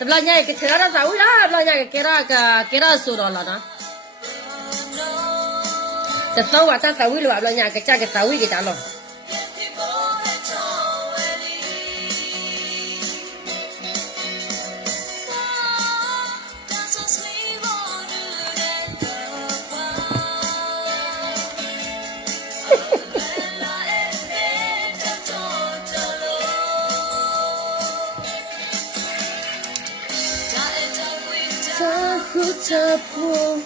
Belanja ke cerita tahu lah, belanja kira sudah lah na. Tahu apa tahu lu belanja ke cak tahu kita lo. Aku terpuruk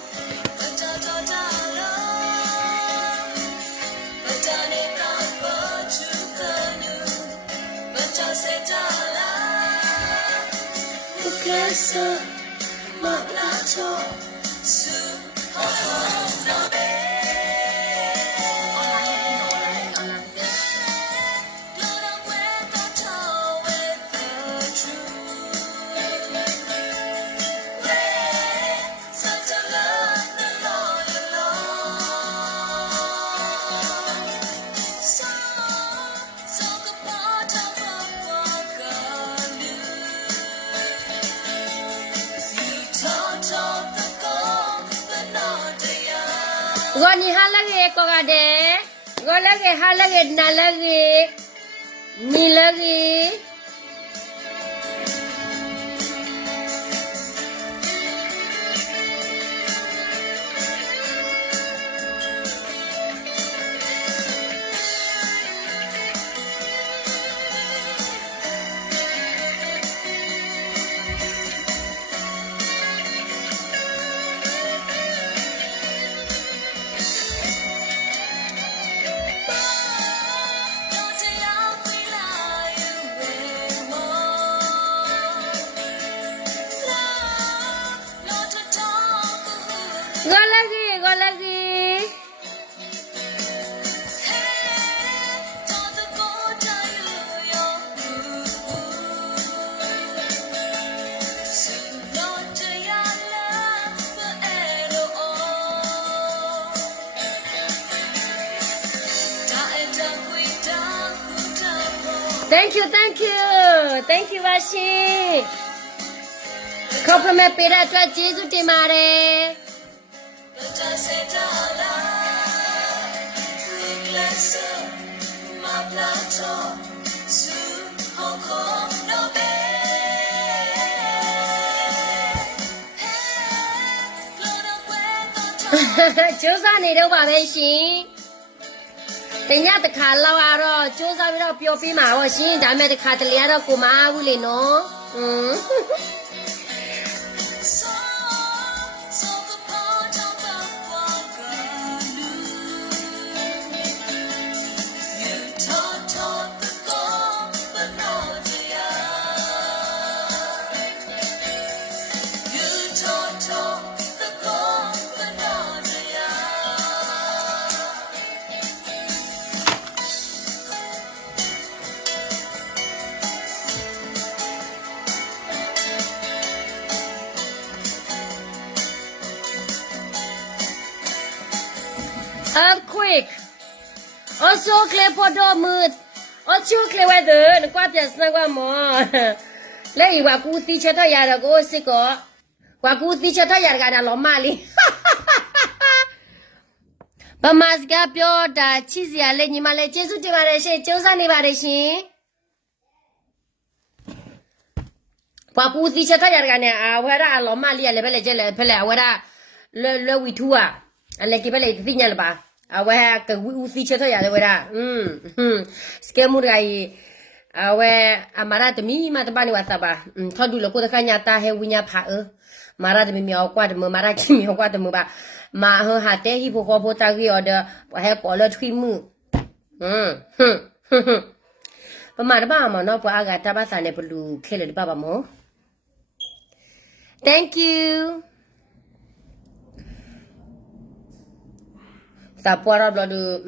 Goni halage kogade, golage halage nalage, milage. Golagi. Thank you, Vashi. Compliment pera tua Jesus te mare. Chosa ni đâu bà bé xin. Tính nhá, tất cả lâu à rồi, chosa bây giờ biểu phí mà rồi xin, đã mẹ tất cả tất lẽ đó của má vui lên nó. Earthquake. Also clear for door mood. Also clear weather. Nó qua biển sang qua mò. Lấy quả cú tí cho thôi nhà rồi cô sẽ có. Quả cú tí cho thôi nhà cái nào lỏng mà đi. Bà mà cái biểu đã chỉ gì à lấy nhưng mà lấy chế xuất đi vào đây xem châu sang đi vào đây xem. Quả cú tí cho thôi nhà cái này à vậy đó lỏng mà đi lấy lấy chế lấy vậy đó lấy vị thua à. Anh lấy cái bên này thì nhớ ba, vậy cái uống chơi thôi à vậy đó, cái mua cái, vậy mà tụi mình mà tụi bạn đi vào ba, thôi đủ rồi cô ta khai nhà ta hay uống nhà phá mà tụi mình miêu qua tụi mình mà cái miêu qua tụi mình ba, mà hơn hạt té hi phụ phụ ta cái ở hay có lợn thủy mu, mà tụi bạn mà nó phải agak ta ba sana perlu khele ba ba mo, thank you. Ta puara blodu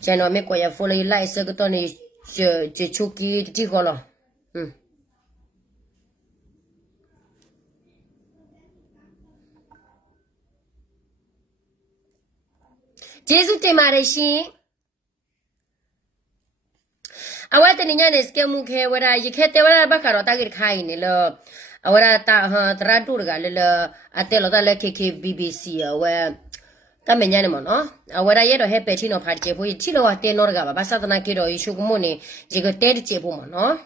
channel me ko ya follow like so ko ni je chuki ti ko lo Jesu te mare shin Awat ni nya ne ske mu ke wera yikete wera bakaro ta gir khai ni lo awara ta ha tratur ga le ate lo ta le ke BBC awe ta me nya ne mo no awara ye do he pe thi no pha che pho thi lo wa te no ga ba sa tana ke do yishu ko mo ne je ko te che pho mo no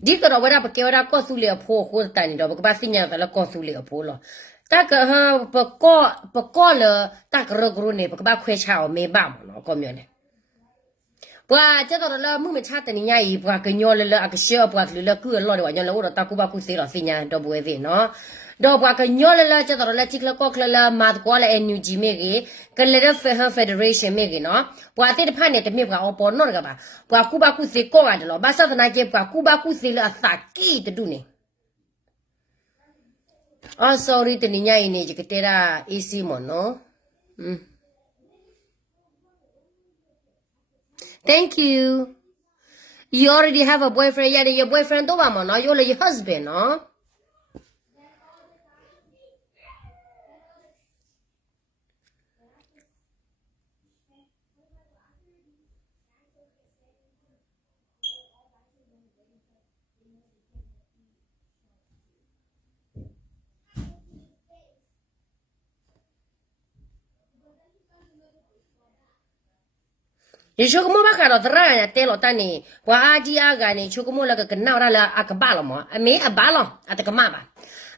di ko wera pa ke wera ko su le pho ko ta ni do ba si nya ta le ko su le pho lo ta ka ha pa ko le ta ka ro gru ne ba khwe cha o me ba mo no ko myo ne bwa che do le mu me cha ta ni nya yi bwa ka nyo le a ka she bwa le ku lo de wa nya le wo ta ku ba ku se lo si nya do bu e ve no do bwa ka nyo le che do le tik le ko kle le ma ko le NUG me ge ka le federation me ge no bwa te de pha ne de me bwa o po no ga ba bwa ku ba ku se ko ga de lo ba sa ta na ke bwa ku ba ku se le a sa ki de du ne oh sorry te ni nya yi ne je ke te ra easy mo no Thank you. You already have a boyfriend. Yeah, your boyfriend do mo no. You're your husband, no? You should come back out of the rain. Tell Otani. Wa aji aga ni chukumo la ka na la akabalo mo. I mean a balo at the kamaba.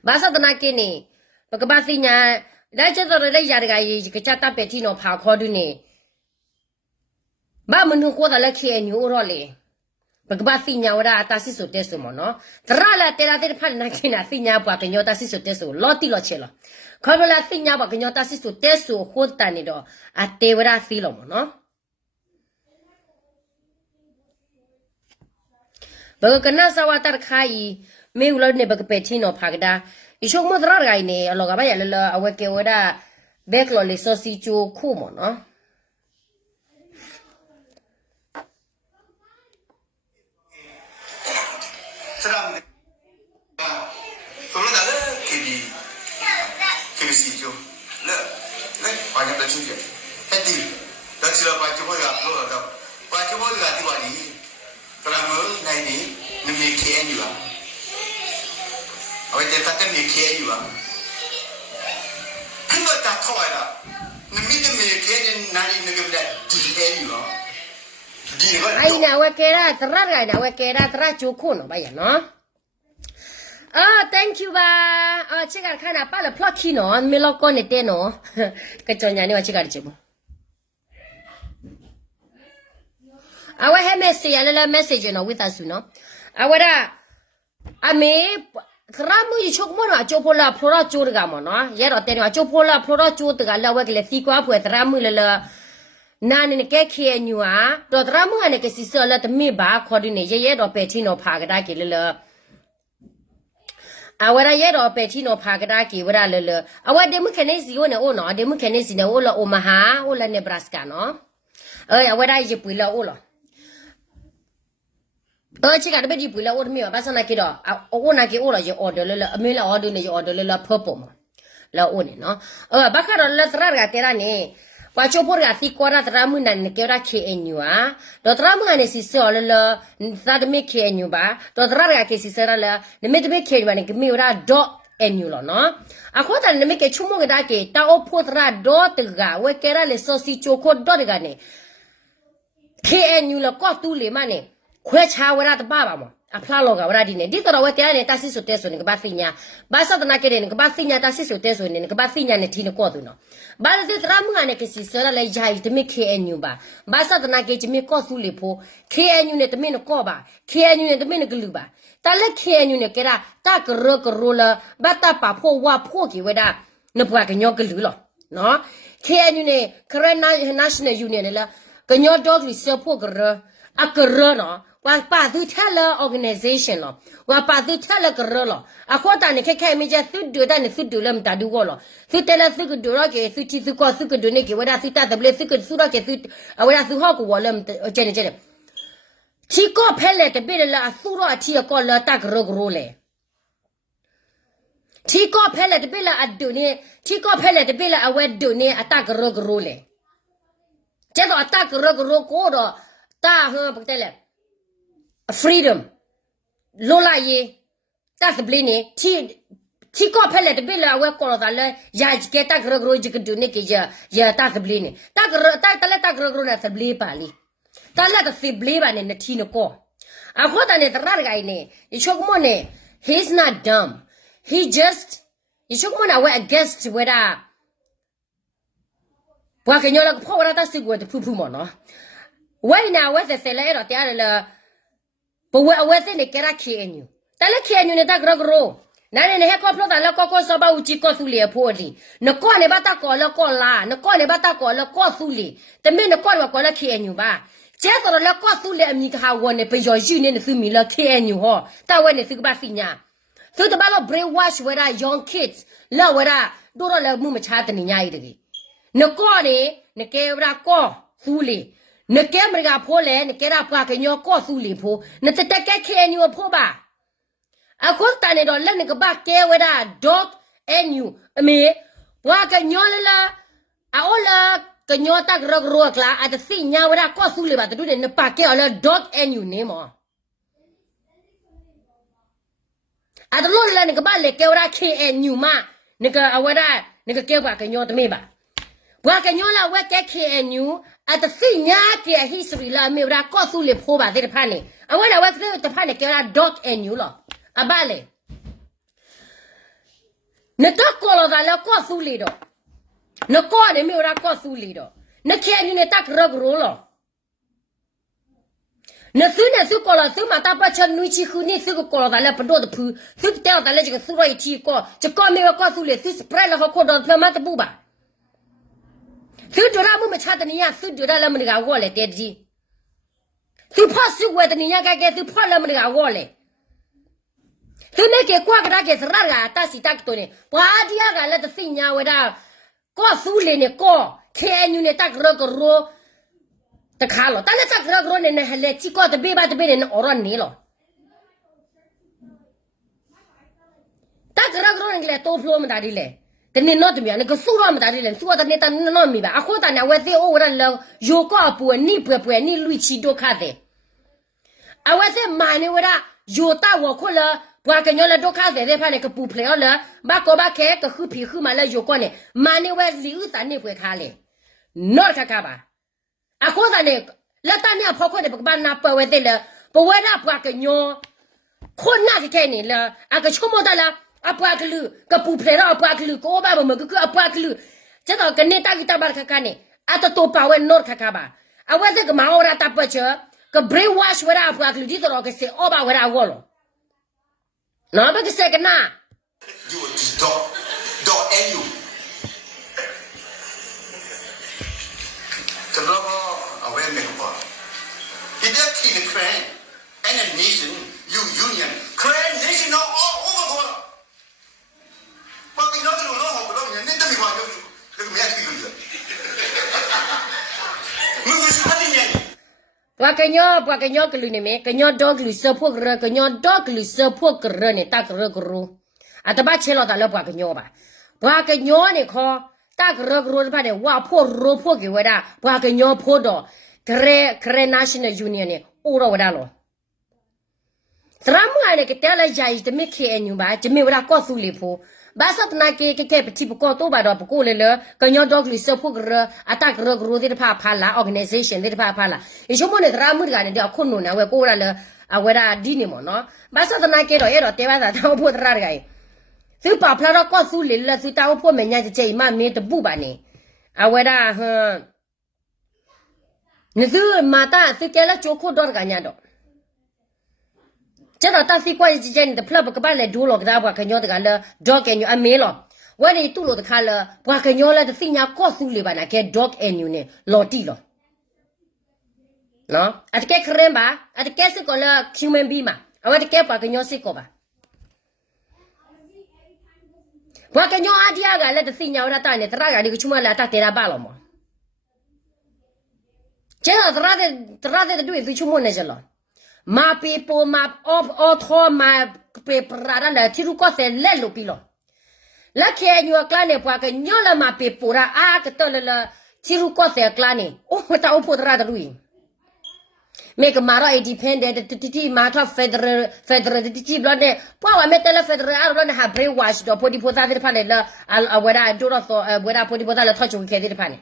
Basa the nakini. Bakabasinya. That's just the Raja is Kachata Petino Park Hoduni. Bamunu quota lucky and you rolly. Bakabasinya ora tasiso tesumono. Trala terra del panakina fina bakanyota siso tesu. Loti lochello. Conola fina bakanyota siso tesu. Hotanido. At te vera filomo, no? Bagana sawatar khai me ulo ne bag petino phagda ishok mo drar gai ne aloga ba yalla aweke wada beklo le sosi chu khu mo no salam solo da le ke si chu le ba nya da chu je heti da chi la ba chu ba ga lo da ba chu ba ga ti ba ni Peramu naini nemi kian juga. Awak tetap nemi kian juga. Hendak tak tahu ada. Nemi kian nari negeri dah kian juga. Dia kan? Aina awak kira terar gai na awak kira terar cukup no bayar no. Thank you ba. Cakap kan apa le plucky no, melokon itu no. Kecuali ni macam cakap je. Our message, a message, with us, no. Our ame, Ramu, you choke more, Chopola, Plora Churgamona, yet or ten, Chopola, Plora Churga, work le thick up with Ramula Nan in a cake and you are, dot Ramu and a sister let me back, coordinate yet or Petino Pagadaki lilla. Our yet or Petino Pagadaki, where I lilla. Our demucanesi on the owner, demucanesi in the Ola Omaha, Ola Nebraska, no. What I you pull Ola. Chica, the baby pull out me, Basana Kido. Ona ki order your order, a mill order your order, la purple. La one, no? Bacaro let raga terane. What your poor thick quarter ramun and Keraki and you are. Dot Raman is his soul, that make and you bar. Dot raga is his serala, the mid make when it mira dot and you no. A quarter and make a chumogaki, tao put ra dot the ga, where Kerala so see choco dodgane. K and you look got too money. Quech how we're at the baba. A plaloga, radine. Did not what any tassiso teso in Bathina. Basa the naked in Bathina tassiso teso in Bathina and Tina Coduno. But the Ramuanaki is Sir Lajai to make K and Yuba. Basa the naked to make Cosulipo, K and unit the Minocoba, K and unit the Minagaluba. Tala K and unit get a tak rock roller, Batapa po wa porky with a Napuak and Yogalulo. No? K and unit, current national union, can your dog is so poker. A corona, while Pathu Teller organization, while Pathu Teller Corona, a quarter and a cake me just to do than a food to them that do wallow. Fitella Thuku Duraki, Fitty Thuko Thuku Duniki, when I sit at the blade Thuku Suraki, I will have to hawk wallum Jenny Jenny. Chico pellet a bit la Thura tia collar tak rog role. Chico pellet billa at Dune, Chico pellet billa a wet Dune attack rog role. 这个大个过的大不对了 freedom 罗拉耶大是不呢ที่ก็เพลดเบลเอาไว้ก่อนตาเลยยาจิเกตากรกรจิกดูนี่กิจยาตากบลีนี่ตากรตาเลยตากรกรน่ะสบลีปาลีตาเลยตาสิบลีปานี่นทีนก็อะขอตาเนี่ยตระรกายนี่ยชกมอเนี่ย he's not dumb he just ยชกมอนะว่า against เวลาว่ากันยอละพ่อว่าตาสิกว่าจะพูมอเนาะไว้นะว่าจะเสร็จแล้วเดี๋ยวละปว่าเอาไว้เส้นเนี่ยแกรักเขียนอยู่แต่ละเขียนอยู่ในตากรกรนั่นเนี่ยให้ก็เพราะแต่ละก็สบายอุจิก็สุเลียพูดดินกเนี่ยบ้าตาก็แล้วก็ลานกเนี่ยบ้าตาก็แล้วก็สุเลีแต่ไม่นกว่าก็แล้วเขียนอยู่บ้าเจ้าตัวแล้วก็สุเลียมีข่าววันเนี่ยไปย่อยชื่อเนี่ยซื้อมีแล้วเขียนอยู่ฮะแต่วันเนี่ยซื้อบ้าสิญญาซื้อแต่บ้าเรา brainwash เวลา young kids แล้วเวลาดูแล้วมึงมาชาตินี่ง่ายดินกเนี่ยนกเวลาก็สุเลีนกมันก็พูดเลยนกเราพากันยอก็สุเลีพูนกแต่แกเขียนอยู่พูดบ้าအခုတန်နေတော့လက်နေကဘာကဲဝဒ dog and you အမေဘွာကညောလလာအော်လာကညောတက်ရဂရောကလာအတစီညာဝဒကောဆူလေပါတူနေပါကဲအော်လာ dog and you နေမောအတလို့လက်နေကဘာလေကဲဝဒ k and you မနေကအဝဒနေကကဲပါကညောတမေပါဘွာကညောလာဝကဲ k and you အတစီညာကဲ history လာမေဝဒကောဆူလေဖိုးပါတဲ့ဖာနေအဝဒဝတဲ့တဖာနေကဲဝဒ dog and you လောအဘလေနတော့ကောလာလာကောဆူလီတော့နကောနေမြေရာကောဆူလီတော့နခဲနေတက်ရဂရိုလောနဆုနေဆုကောလာဆုမတာပချနူချီခုနေဆုကောလာလာပဒိုတဖူဆုတဲတာလေကဆုရိုက်တီကောချကောမေကောဆူလီဆုစပရက်လာခေါ်တော့သမတ်ပူပါဆုဒရာမှုမချတဲ့နေရဆုဒရာလမနကဝေါ်လေတဲ့ကြီးဆုဖတ်ဆုဝဲတဲ့နေရကဲဆုဖတ်လမနကဝေါ်လေသူနေကေကွာကရာကေစရာကတာစီတက်တိုနေဘာဒီယာကလည်းတသိညာဝဒကောဆူလီနေကောခဲညူနေတက်ရကရောတခါလောတလည်းတက်ရကရောနေဟလေချီကောတဘေးပါတဘေးနေအော်ရနေလောတက်ရကရောနေလေတိုဖလိုမတာဒီလေကနေတော့တမြန်ကဆူရမတာဒီလေဆူရတဲ့နေတာနော်မီပါအခုတန်ဝဲသေးအိုဝရလောယိုကောပူနိပွဲနိလူချီဒိုခါတဲ့အဝဲသေးမိုင်နေဝရယိုတာဝခုလာဘွာကညောလာဒုက္ခတဲ့ဖာနေကပူဖလေော်လာဘာကောဘာခဲကခုဖီခုမလာယိုကောနေမာနေဝဲလီဥတန်နေပွဲခါလေနော့ခကပါအခုတန်နေလက်တနေဖောက်ခွတဲ့ပကဘာနာပဝဲတဲ့လေပဝဲရဘွာကညောခွန်နာခဲနေလာအကချုံမတလာအပွားကလူကပူဖလေရောအပွားကလူကိုဘာမကအပွားကလူကျတော့ကနေတကီတဘာခကနေအတတိုပါဝဲနော့ခကပါအဝဲတဲ့ကမောရတာပချက brain wash ဝဲရအပွားကလူဒီတော့ကစေအော်ဘာဝဲရဝေါ်လောနော်ဘာကစကနာ you dog and you ကျွန်တော်အဝဲနေပါဒီတဲ့ခီနခရန် and a nation you union cran nation all over the world ဘာကနော်လို့ဟောလို့နေတယ်မိပါလို့ဒီမြတ်ကြီးလို့မင်းစပါနေနေဘွာကညောကလူနေမေကညောဒေါကလူစဖို့ကရကညောဒေါကလူစဖို့ကရနေတကရကရအတဘချေလောတာလောဘွာကညောပါဘွာကညောနေခေါ်တကရကရပါတဲ့ဝါဖို့ရိုဖို့ကေဝဒဘွာကညောဖို့တော့ခရ national union နေအိုးတော့ဝဒလောသရမငိုင်လေကတဲလိုက်ဂျာကြီးတမစ်ခေအညူပါဂျမေဝဒကော့ဆူလီဖို့ဘာစတ်နာကေကေပတိပကောတော့ဘာတော့ပကိုလေလေကညောဒေါကလူစဖို့ကရအတကရကရတဲ့ဖာလာ organization တဲ့ဖာလာအရှုံမနဲ့သရမှုကနေတော့ခုနနာဝဲကိုရလေအဝဲဒါဒီနေမနော်ဘာစတ်နာကေတော့အဲ့တော့တဲပါတာတော့ဖို့သရကြိုင်သူပါဖလာတော့ကော့ဆူလီလေသူတောက်ဖို့မညာကြိမမင်းတပူပါနေအဝဲဒါဟနေသူမာတာသူကလည်းချိုခိုတော့ကညာတော့ကျတော့တသိကွာကြီးကျန်တဲ့ဖလပ်ကပါလေဒူလောကဒါဘွာကညောတကလည်းဒေါကညောအမေလောဝဲနေတူလို့တခါလဲဘွာကညောလည်းသိညာကော့ဆူလေပါနာကဲဒေါကအန်ယူနေလော်တီလောနော်အတကဲခရင်ပါအတကဲစကောလာ human being မှာအဝတကဲဘွာကညောစစ်ကောပါဘွာကညောအတရားကလည်းသိညာဝရတာနေတရကဒီကချုမလာတာတေရာပါလောမောကျတော့တရတဲ့တွေ့သူချုမနေကြလောมาปีโปมาอทอมาเปปราดันที่รู้ก็เสร็จเล่นลูปีหรอแล้วแค่ยัวกล้าเนี่ยพวกกันย่อละมาปีโประอากระตอละ Tiru kothe klani. Oh, ta opo trada lui. Make mara independent titi mata federal titi blonde. Power metela federal blonde ha brainwash do podi pota de pane la al wera do so wera podi pota la touch we ke de pane.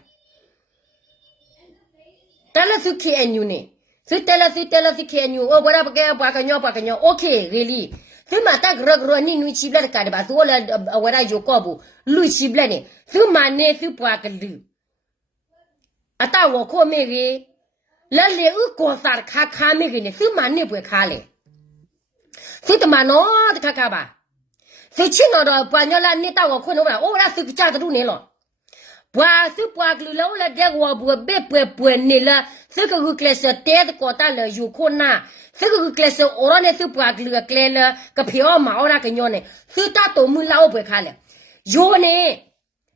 Tala su ki enu ne. Su tala su ki enu. Oh wera ba kanyo. Okay, really. Su mata gro ni nu chi bla ka de ba so la wera yo ko bu. Lu chi bla ne. Su mane su pwa ka lu. Ata wo ko me ge. La le u ko sar kha me ge ne su mane pwe kha le. Su ta ma no ta kha ba. Su chi no do pwa nyo la ni ta wo ko no ba. Oh la su cha ta du ne lo. Bwa su pwa glu lo la de wo bu be pwe ne la su ko klese te ko ta le yu ko na su ko klese oro ne su pwa glu kle la ka phio ma ora ka nyo ne su ta to mu la o pwe kha le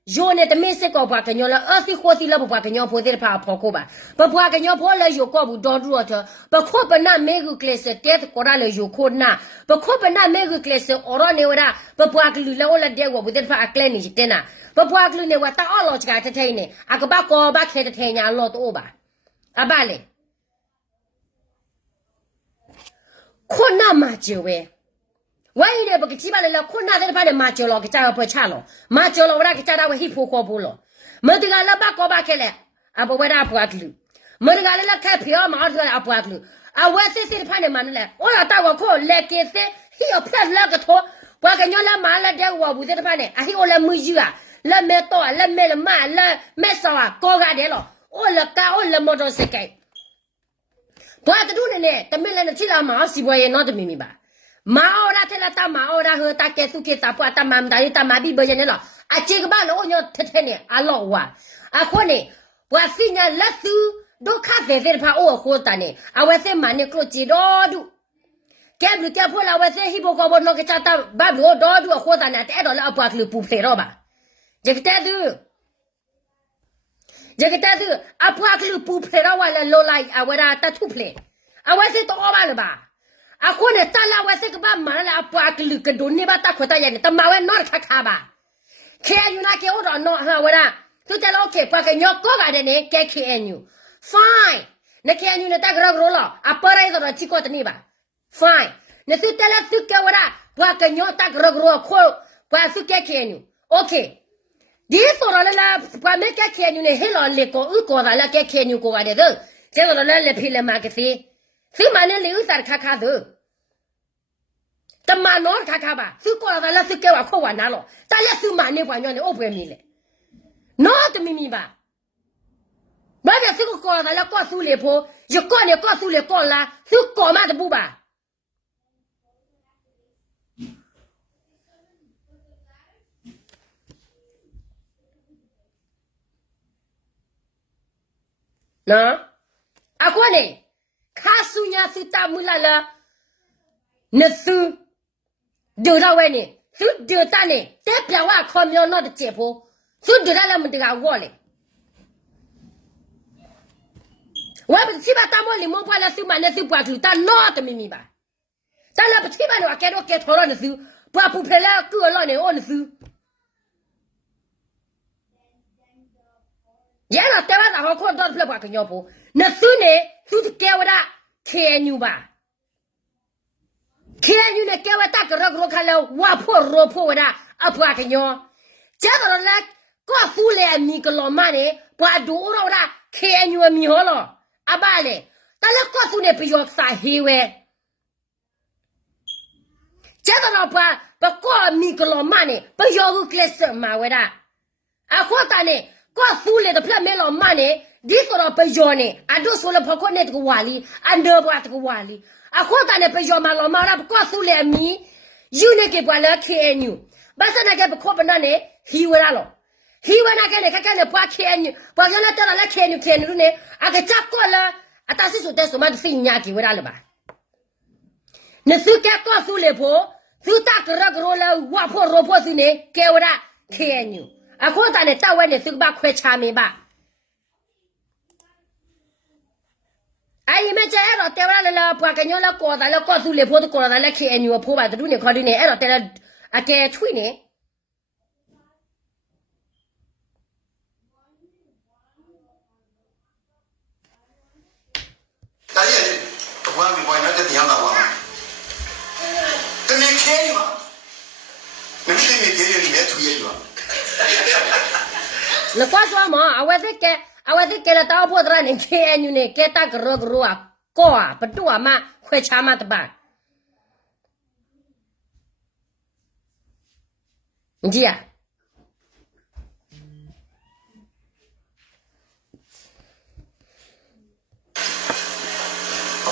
yo ne te me se ko bwa ka nyo la a fi ko ti la bwa ka nyo pho de pha pho ko ba bwa ka nyo pho la yu ko bu do du ro to ba ko ba na me gu klese te ko ra le yu ko na ba ko ba na me gu klese oro ne ora ba bwa glu la o la de wo bu de pha a kle ni te na ba bwa glu ne wa ta o lo cha ta te ne a ka ba ko ba khe te nya lo to ba a ba le ko na ma je we why ile ba ki ba le la ko na de ba de ma je lo ki cha ba cha lo ma je lo wa ki cha da we hi pho ko bu lo ma de ga la ba ko ba ke le a ba we da bwa glu ma de ga la ka phio ma a bwa glu a we se se pa ne ma le o la ta wa ko le ke se hi o pha la ka tho bwa ka nyo la ma la de wa bu de pa ne a hi o la mu ju a la me to la me la ma la me sa wa ko ga de lo o la ka o la motorcycle bwa ta du ne te me la ne chi la ma si bwa ye no de mi mi ba ma ora te la ta ma ora ho ta ke su ke ta pa ta ma da ta ma bi bo ye ne lo a che ga ba lo nyo te ne a lo wa a ko ne bwa si nya la su do kha de de pa o ho ta ne a we se ma ne klo chi do du ke blu ke pho la we se hi bo ko bo no ke cha ta ba blu do du ho ta ne te do la a bwa klu pu se ro ba je ke ta du a bwa klu pu se ro wa la lo lai a we ra ta thu ple a we se to o ba le ba a ko ne ta la we se ke ba ma la a bwa klu ke do ne ba ta kho ta ya ne ta ma we no kha ba ke yu na ke o do no ha we ra tu te lo ke bwa ke nyo ko ga de ne ke KNU fine ne KNU ne ta gro lo a pa ra do chi ko ta ni ba fine ne tu te la tu ke we ra bwa ke nyo ta gro ko bwa su ke KNU okay di so la la bwa me ke KNU ne he lo le ko u ko da la ke KNU ko ga de do je lo la le phi le ma ke si ma ne le u sar kha do ta ma no kha ba su ko da la su ke wa ko wa na lo ta le su ma ne bwa nyo ne o bwe mi le no to mi ba ba de su ko da la ko su le pho je ko ne ko su le ko la su ko ma de bu ba no a ko ne kha su nya su ta mu la la ne su do da we ne su do ta ne te pya wa kho myo no de che pho su do da la mu de ga wo le wa bi si ba ta mo li mo pa la su ma ne su bwa tu ta no to mi ba ta la bi si ba no ke do ke tho ro ne su bwa pu phe la ku lo ne o ne su ya la te ba da ho ko do ple bwa ke nyo pho ne su ke wa da KNU ba KNU ne ke wa ta ke ro kha la wa pho ro pho wa da a bwa ke nyo ja do la ko fu le mi ko lo ma ne bwa do ro da KNU mi ho lo a ba le ta la ko fu ne pi yo sa he we ja do ba ko mi ko lo ma ne ba yo ku kles ma wa da a ko ta ne ko fu le de pla me lo ma ne di ko ro pe yo ne a do so le pho ko ne de ko wa li a ndo bwa de ko wa li a ko ta ne pe yo ma lo ma ra ko fu le mi yu ne ke bwa la KNU ba sa na ke ko ba na ne hi wa la lo hi wa na ke ne ka ne bwa KNU bwa yo na ta la KNU ne a ke cha ko la a ta si so te so ma de si nya ki wa la ba ne su ke ko fu le pho su ta ke ra gro la wa pho ro pho si ne ke wa da KNU a ko ta ne ta wa ne su ba khwe cha me ba ai me che ero te wa la bwa ke nyo la ko da la ko su le pho to ko da la KNU pho ba du ne kho di ne ero te la a ke thui ne 是你别人里面出业了。那光说嘛，啊，我这给了大婆子了，你看你呢，给大个肉啊，高啊，不多嘛，快吃嘛的吧？你记啊？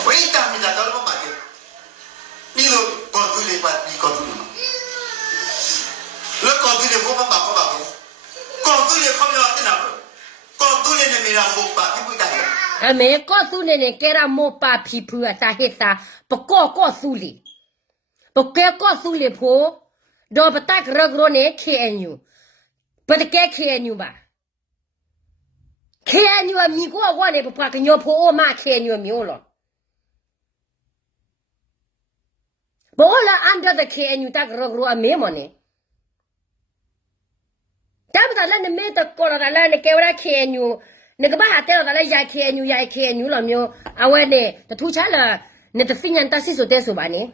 我一打你打到了我妈的，你都搞对了吧？你搞对了吗？那搞对了，我把马搞对了，靠不了在哪个？搞对了，你没让我把你不打的。啊，没告诉你呢，给他莫把皮肤啊，打黑啥，不告诉你，不该告诉你婆，都不打个肉呢，看你，不得该看你吧？看你啊，米过我呢，不把个鸟婆我妈看你没有了。不了，按照的看你打个肉啊，没么呢？打不打了？你没得搞了，那你给我来看你。那个把他带到那也看你了没有？啊我呢，他吐茶了，那他非让他洗手带手吧呢？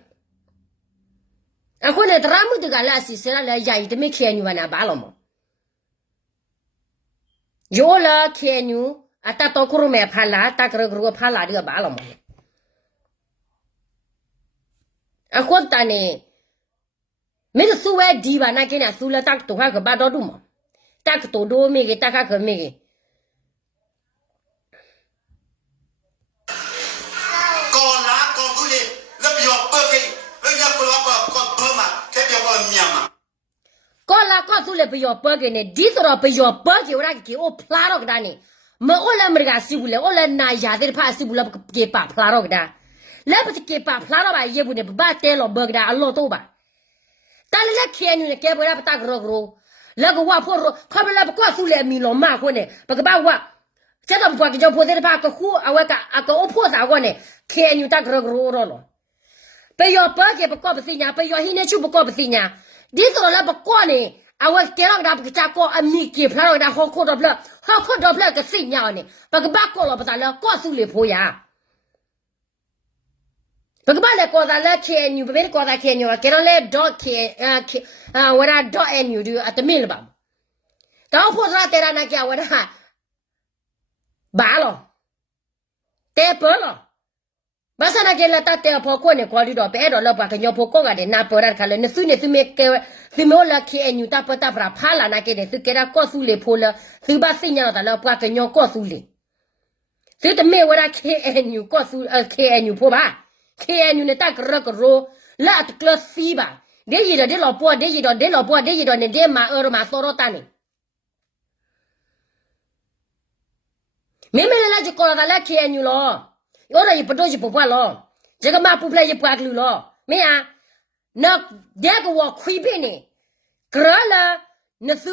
啊后来他那么多个来洗手了，也都没看你完那罢了嘛。有了看你，啊他到库买怕啦，打个如果怕啦这个罢了嘛。啊或者呢，没得所谓地吧？那给人收了打多少个八道路嘛？打个多没给打个没给。告诉了不要包给你，第说不要包给我那给我pla了给他呢，没我来没个洗不了，我来拿牙的怕洗不了给把pla了给他，来不是给把pla了吧，也不能不把带了包给他老多吧，但是那看你呢，给不了不打个肉，那个我婆说，他们那不告诉了米了骂过呢，不个把我，这个不把给叫婆子怕个火啊我个我婆咋过呢，看你打个肉了，不要包给不搞不行呀，不要现在就不搞不行呀，你说那不搞呢？啊，我给了他不个家搞啊，米给不了他好看到不了个谁样呢？把个把搞了不咋了，告诉你婆呀。不个把来搞咱来看你，不别搞咱看你，给了来找看我那找爱女的啊，都没了吧？当婆子带他那家我那罢了，带不了。马上那给了他带婆过呢，考虑到别的了把个鸟婆搞个的那不然看了，那孙子是没给，是没了看你打不打不啦，怕了那给的是给他告诉你婆了，是把谁鸟的了把个鸟告诉你，所以他没我那看你告诉看你婆吧，看你那打个那个肉，那这个死吧，这一道的老婆，这一道呢，这马嘛烧到蛋呢，妹妹那就搞了他来看你了。有的也不多也不管了，这个马不来也不管了，没呀？那这个我亏本呢，可了那是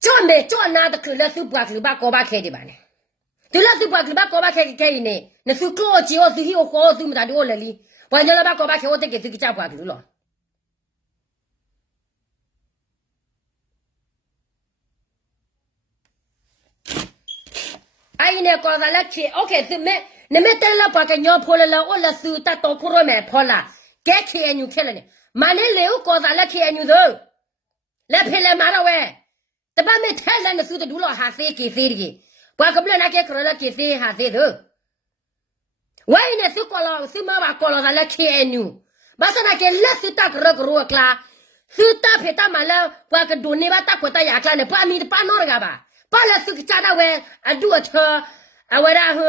叫拿的去了是不管把高把开的吧呢？对了是不管把高把开呢，那是高级我是有好是没打的我那里，完了把高把开我得给这个家管了。阿姨呢，刚才来看 ，OK， 是没，你们带了把个鸟破了，我那手打到库里面破了，该看牛看了呢。马上来，刚才来看牛肉，来拍来马上喂，这把没太烂的手的都了还谁给谁的，把个不了那个可能给谁还谁的。我呢是过了，是没把过了，他来看牛，马上那个来手打个肉啦，手打拍打马了，把个多呢把打过打牙碴呢，把米的把哪个吧。把那是个家大位啊，多车啊，我然后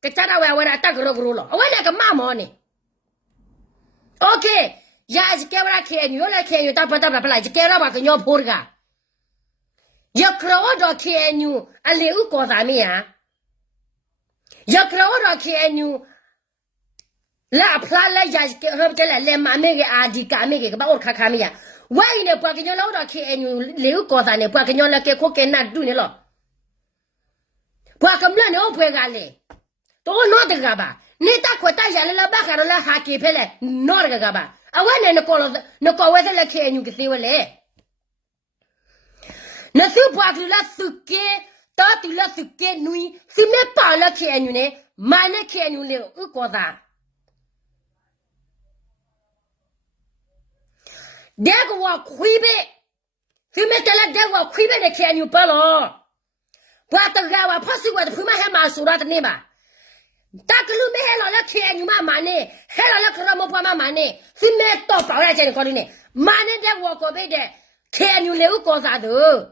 个家大位我那打个肉了，我那个妈妈呢 ？OK， 也是给我来看牛来看牛，打不来，就给我把个鸟破个，要可我这看牛啊，六个啥面啊？要可我这看牛，那不来也是给来妈妹个阿弟干妹个把我看没呀？我呢，把个鸟老大看牛六个啥呢？把个鸟来给可给那住呢了。把个么鸟不干嘞，都拿这个吧。你打快打下来了，把看到了还给拍来，拿这个吧。啊，我那搞了，那搞完再来看牛个谁回来？那是把个那是给，到底那是给女，是没把了看牛呢？买那看牛了，我搞啥？ Deg wa quibe. Fimetela deg wa quibe de can you palo. Pataga pussy with Puma Hema Surat Neba. Takalu me hell la can you money. Hell la Kramopama money. Fimet top Rajan Colline. Money that walk obey there. Can you live cause I do?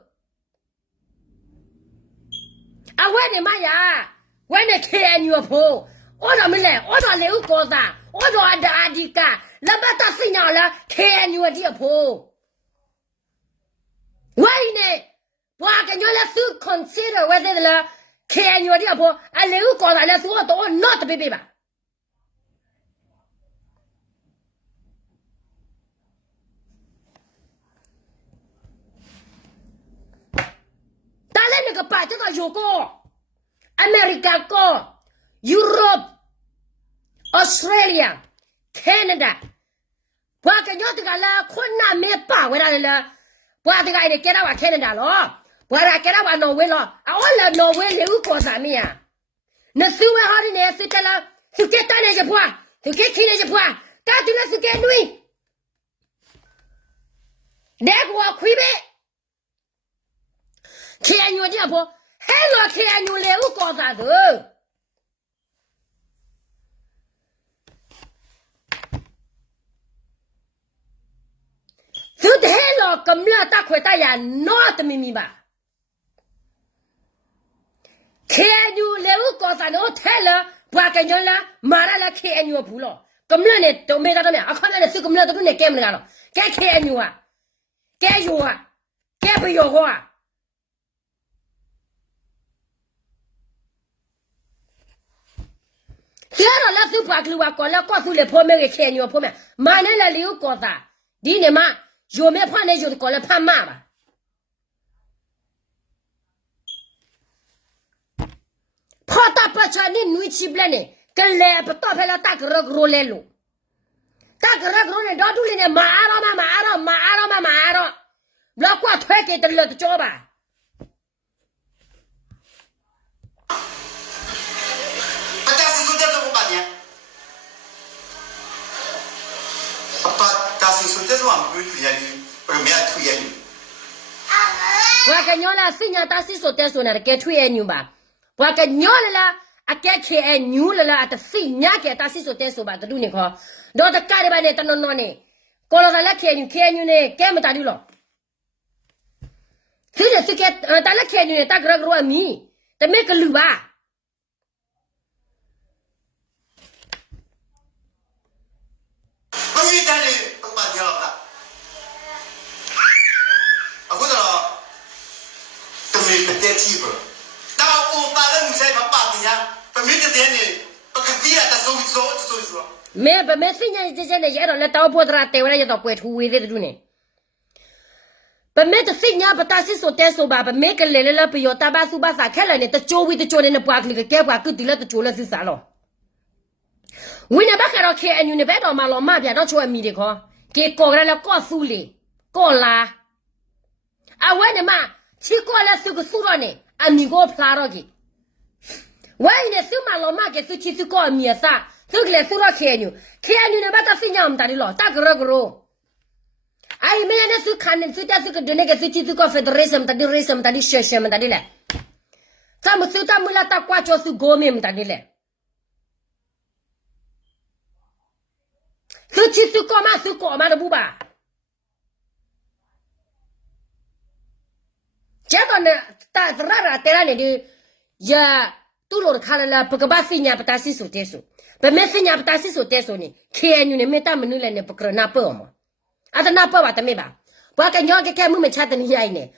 I went in my when they can you po. Order Mille, order Leu Cosa, order the Adika. Labata Finala, can you a dear po? Why, what can you let consider whether the can you a dear po? I live cause I let what or not to be baby. Talent part of you go. America go. Europe, Australia, Canada. What can you do? Couldn't make power without what the guy to get out of Canada law? What I get out of Norway law. I all know where you cause me. No sewer hard in there, Sitella, to get done as a poor, to get king as a poor. That do not get me. That walk with it. Can you, dear boy? Hello, can you live cause I do? Thứ thế là cầm lơ ta khỏe ta ya not mimi ba. Can you live cause I know tell her, Bakayola, Marala can you pull? Come learn it, don't make it. I can't see come learn the camera. Can you are? Can you are? Can you are? Here I love you, Baklu, call a coffee, the poor Mary can you poor? Manella Liu Cosa. Dinema. You may punish you to call a Pamara. Pota Pachani, Nuichi Blenny, can lay up a top and attack rug rolelo. Take rug roll don't do in a Maro. Block what take it and let the job. But that's a woman. But that's one good to you, or me to you. Wakayola singer Tassi so tesona get to a new bar. Wakayola, I get here a new la at the thing, Yaki Tassi so teso by the Dunico. Don't the Carabanet and nonone. Color la can you ne, Camatadulo. See the get Dala can you attack Ragro me. The make a luba. When you done it, about your I put to make the dead people. Now, all balance say about me, but me the day, but the beer that's so. Maybe messing is the yellow let our potra te when you talk with who with it doing. But met the thing up, but that's so teso, but make a little up your tabasubasa, Kelly, the joe with the children in the park, like a cab, good to let the children to salon. We never had okay and you never on my mafia, not show me the call. Get Corella Cosuli. Cola. I went a ma, Chicola Sugusurone, and you go Plarogi. Why in a summa market to call me a sa? Took less to can you never see yam that law, tak rugro. I mean, as you can and sit as you could donate a city to confederation that the racism that is shame that dile. Some suta mulata quacho to go mim that dile. Suchi to come as to call Madabuba. Jack on the Rara Terani, ya, Tulor Kalala, Pocabasinia, Patasiso Teso. But messing up Tassiso Tesoni, can you meet a manula and a pocrona poem? I don't know what the meba. What can you get movement chat in here?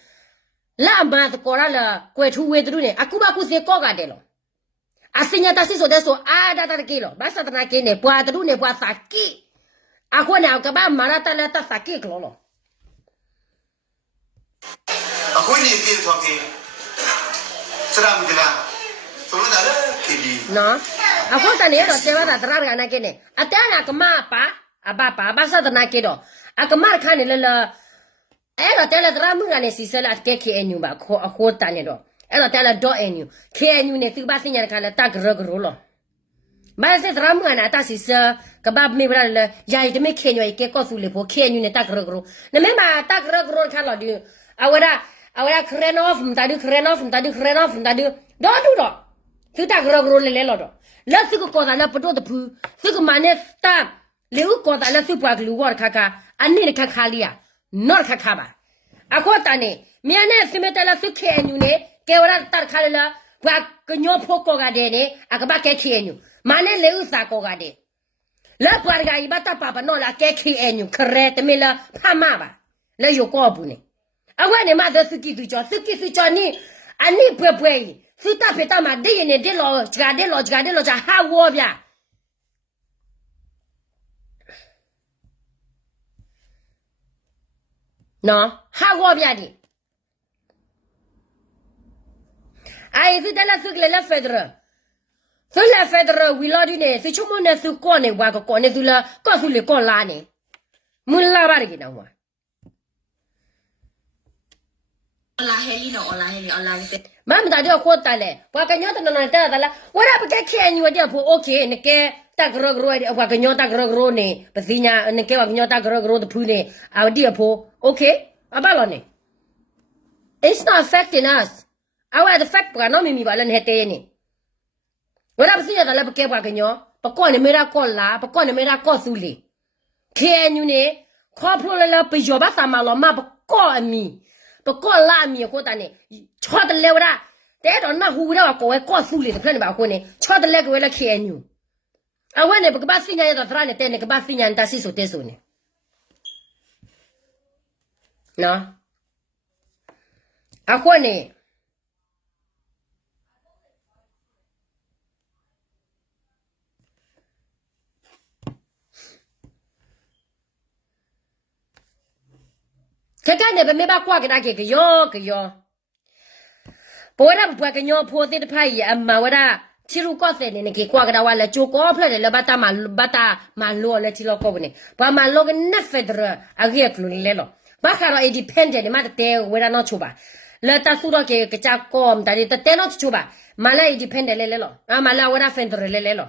Lamba the Corala, quite who were doing it. Akuba was the Cogadelo. I think Tassiso Deso, I that a kilo, Bassa Nakene, Quadrune, Wasaki. I want out about Marata Lata Saki Clolo. A when you feel talking, Sramila, so that no. I want an air of Terra Dragon again. A Tana Mapa, a Bapa, Bassa the Nakido. A Kamar Canilla. Ella tell a dramu and a sister at Keki and you back a whole tanado. Ella tell a door and you. Can you need to bathing and can attack rug roller. But the dramu and Atassis, ကဘာမေဘရလေယာရီတမေခေညွေကေကောဆူလေဖို့ခေညွနေတက်ရဂရိုနမေမာတက်ရဂရိုခါလာဒီအဝရခရနောဖ်မတာဒီခရနောဖ်မတာဒီခရနောဖ်မတာဒီဒေါ်ဒူတော့သူတက်ရဂရိုလေလေလောတော့လက်စုကောတာလက်ပတော့တဖူစုကမနဲ့တာလေဦးကောတာလက်စုပွားကလူဝါခါခါအနိခါခါလီယာနော်ခါခါပါအခုတန်နေမြန်နဲ့စမတလာစုခေညွနေကေဝရတက်ခါလာဘွာကညောဖို့ကောကတဲ့နေအကဘကဲခေညွမနဲ့လေဦးစာကောကတဲ့la parga ibata papa no la ke enyu krete me la phama ba le yo ko bu ne awa ne ma de suki tu cho ni ani pwe su ta peta ma de ne de lo ja ha wo bia no ha wo bia di ai su de la suki le la fedraသူလာဖက်ဒရယ်ဝီလာဒီနေသူချုံမနဲ့သူကောနေဝါကောနေသူလာကောသူလေကောလာနေမူလာပါရကိနော်မ Hola Heli no hola Heli hola Heli မမတာတော့ခေါ်တယ်လေဘာကညောတနနတာတလားဝရပကခဲညဝတဲ့ဖို့โอเคနကဲတက်ဂရဂရဘာကညောတက်ဂရဂရနေပစီညာနကဲဘာကညောတက်ဂရဂရတဖူးနေအဝဒီဖို့โอเคအဘလောနေ it's not affecting us our the fact ကနော်မီမီပါလနဲ့တဲ့နေဝရပစီရတာလည်းပကဲပါကညောပကောနေမေရာကောလာပကောနေမေရာကောဆူလီခဲညူနေခေါ်ဖလိုလည်းပယောဘာသမလောမပကောအမီပကောလာအမီကိုတနေချောတယ်လေဝရတဲ့တော့မဟူရကောကောဆူလီတခဏပါကိုနေချောတယ်လေကိုလည်းခဲညူအဝဲနေပကဘာစီညာရတာသရနေတဲ့နေကဘာစီညာတဆီဆိုတဲဆိုနေနော်အခုနေခက်ကနေပဲမေဘကွာကနာကေကယောပေါ်ရဘွားကညောဖိုတဲ့ဖိုင်အမဝရချီရူကောတဲ့နေကေကွာကနာဝါလချိုကောဖလက်လေဘတာမလောလေချီလောကောဘနေဘာမလောကနဖက်ဒရအဂေကလူလေလောဘာခါရော independent မတဲ့ဝရနောချိုပါလာတဆူတော့ကေကချကောမ်တာဒီတဲနောချိုပါမလာ independent လေလောအမလာဝရဖက်ဒရလေလော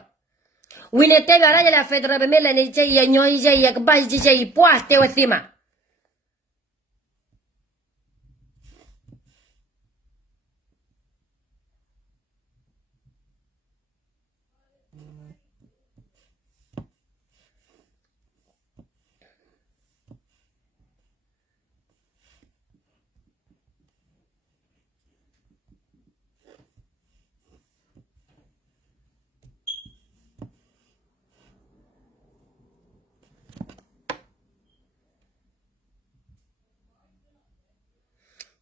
ဝင်းတဲ့ရရလာဖက်ဒရပဲမဲလည်းနေချေညောကြီးကဘာကြီးပွားတဲဝစီမာ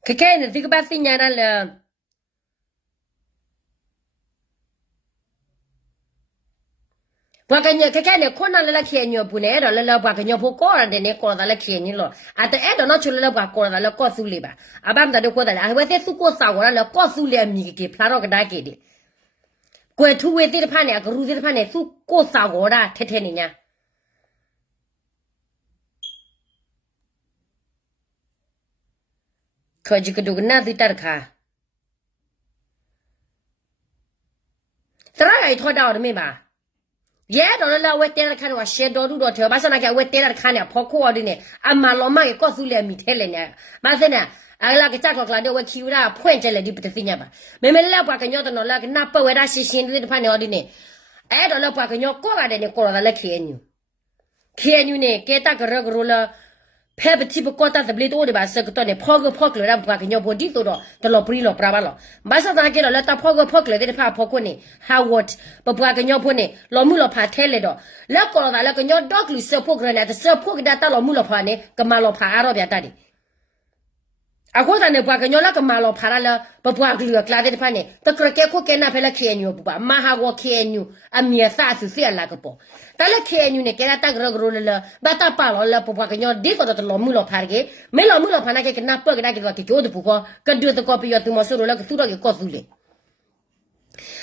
ခက်ခဲနေဒီကဘာစညာရလာဘာကညခက်ခဲနေခွန်းလာလက်ခဲညောပူနေတော့လလဘာကညောဖို့ကောရတယ်နေကောတာလက်ခဲညလောအတဲ့အဲ့တော့နော်ချူလလဘာကောတာလက်ကောဆူလေးပါအဘမ်တတဲ့ကောတာအဝဲတဲ့စုကောစာကောလက်ကောဆူလေးအမီကေဖလာတော့ကဒါကေဒီကွယ်ထူဝဲတဲ့ဖာနေဂရူတဲ့ဖာနေစုကောစာကောတာထဲနေညာခေါ်ကြည့်ကဒုကနာတိတရခါတရအိထောက်တော့မေးပါရဲတော်လာဝဲတဲရခါတော့ရှေတော်တို့တော့ထဲဘာစနာကဝဲတဲရခါနေဖော်ခေါ်ရင်းအမလောမကေကောဆူလေမီထဲလေနေမဆနာအလာကချက်ကောကလာတော့ဝဲခီရာဖွင့်ကြလေဒီပတသိညာပါမေမေလာပွားကညောတော့လာကနာပဝဲရရှင်းရှင်းဒီဖာနေော်ဒီနေအဲ့တော့လာပွားကညောကောရတယ်နေကောရလက်ခေညူနေကေတာကရဂရလာဖဲပတိပကောတာတဘလီတိုဒီပါစကတော့နေဖောကလရပွားကညောဘဒီတော့တလောပရီလောပရာပါလောဘာစနာကေလောတာဖောကလတဲ့ဖာဖောကိုနေဟာဝတ်ပပွားကညောဖို့နေလောမှုလောဖာထဲလေတော့လက်ကောတာလက်ကညောဒေါကလီစဖို့ကရနေတဲ့စဖို့ကဒတာလောမှုလောဖာနေကမလောဖာအရောပြတာဒီအခုတည်းပွားကညောလကမလောဖာလာပပွားကလီကလာတဲ့ဖာနေတကရကေခိုကေနာဖဲလက်ခေညောပူပါမဟာဝခေညူအမီယာဆာဆူစီလာကပေါ်တလက်ခေညူနေကေတာဂရဂရလဘတာပါလောလပပွားကညောဒီကတော့လောမှုလောဖာကေမဲလောမှုလောဖာနာကေကနာပကဒါကေကကျိုးတပူကကဒူတကောပီယတူမဆူလောကသူတော့ကေကောဆူလေ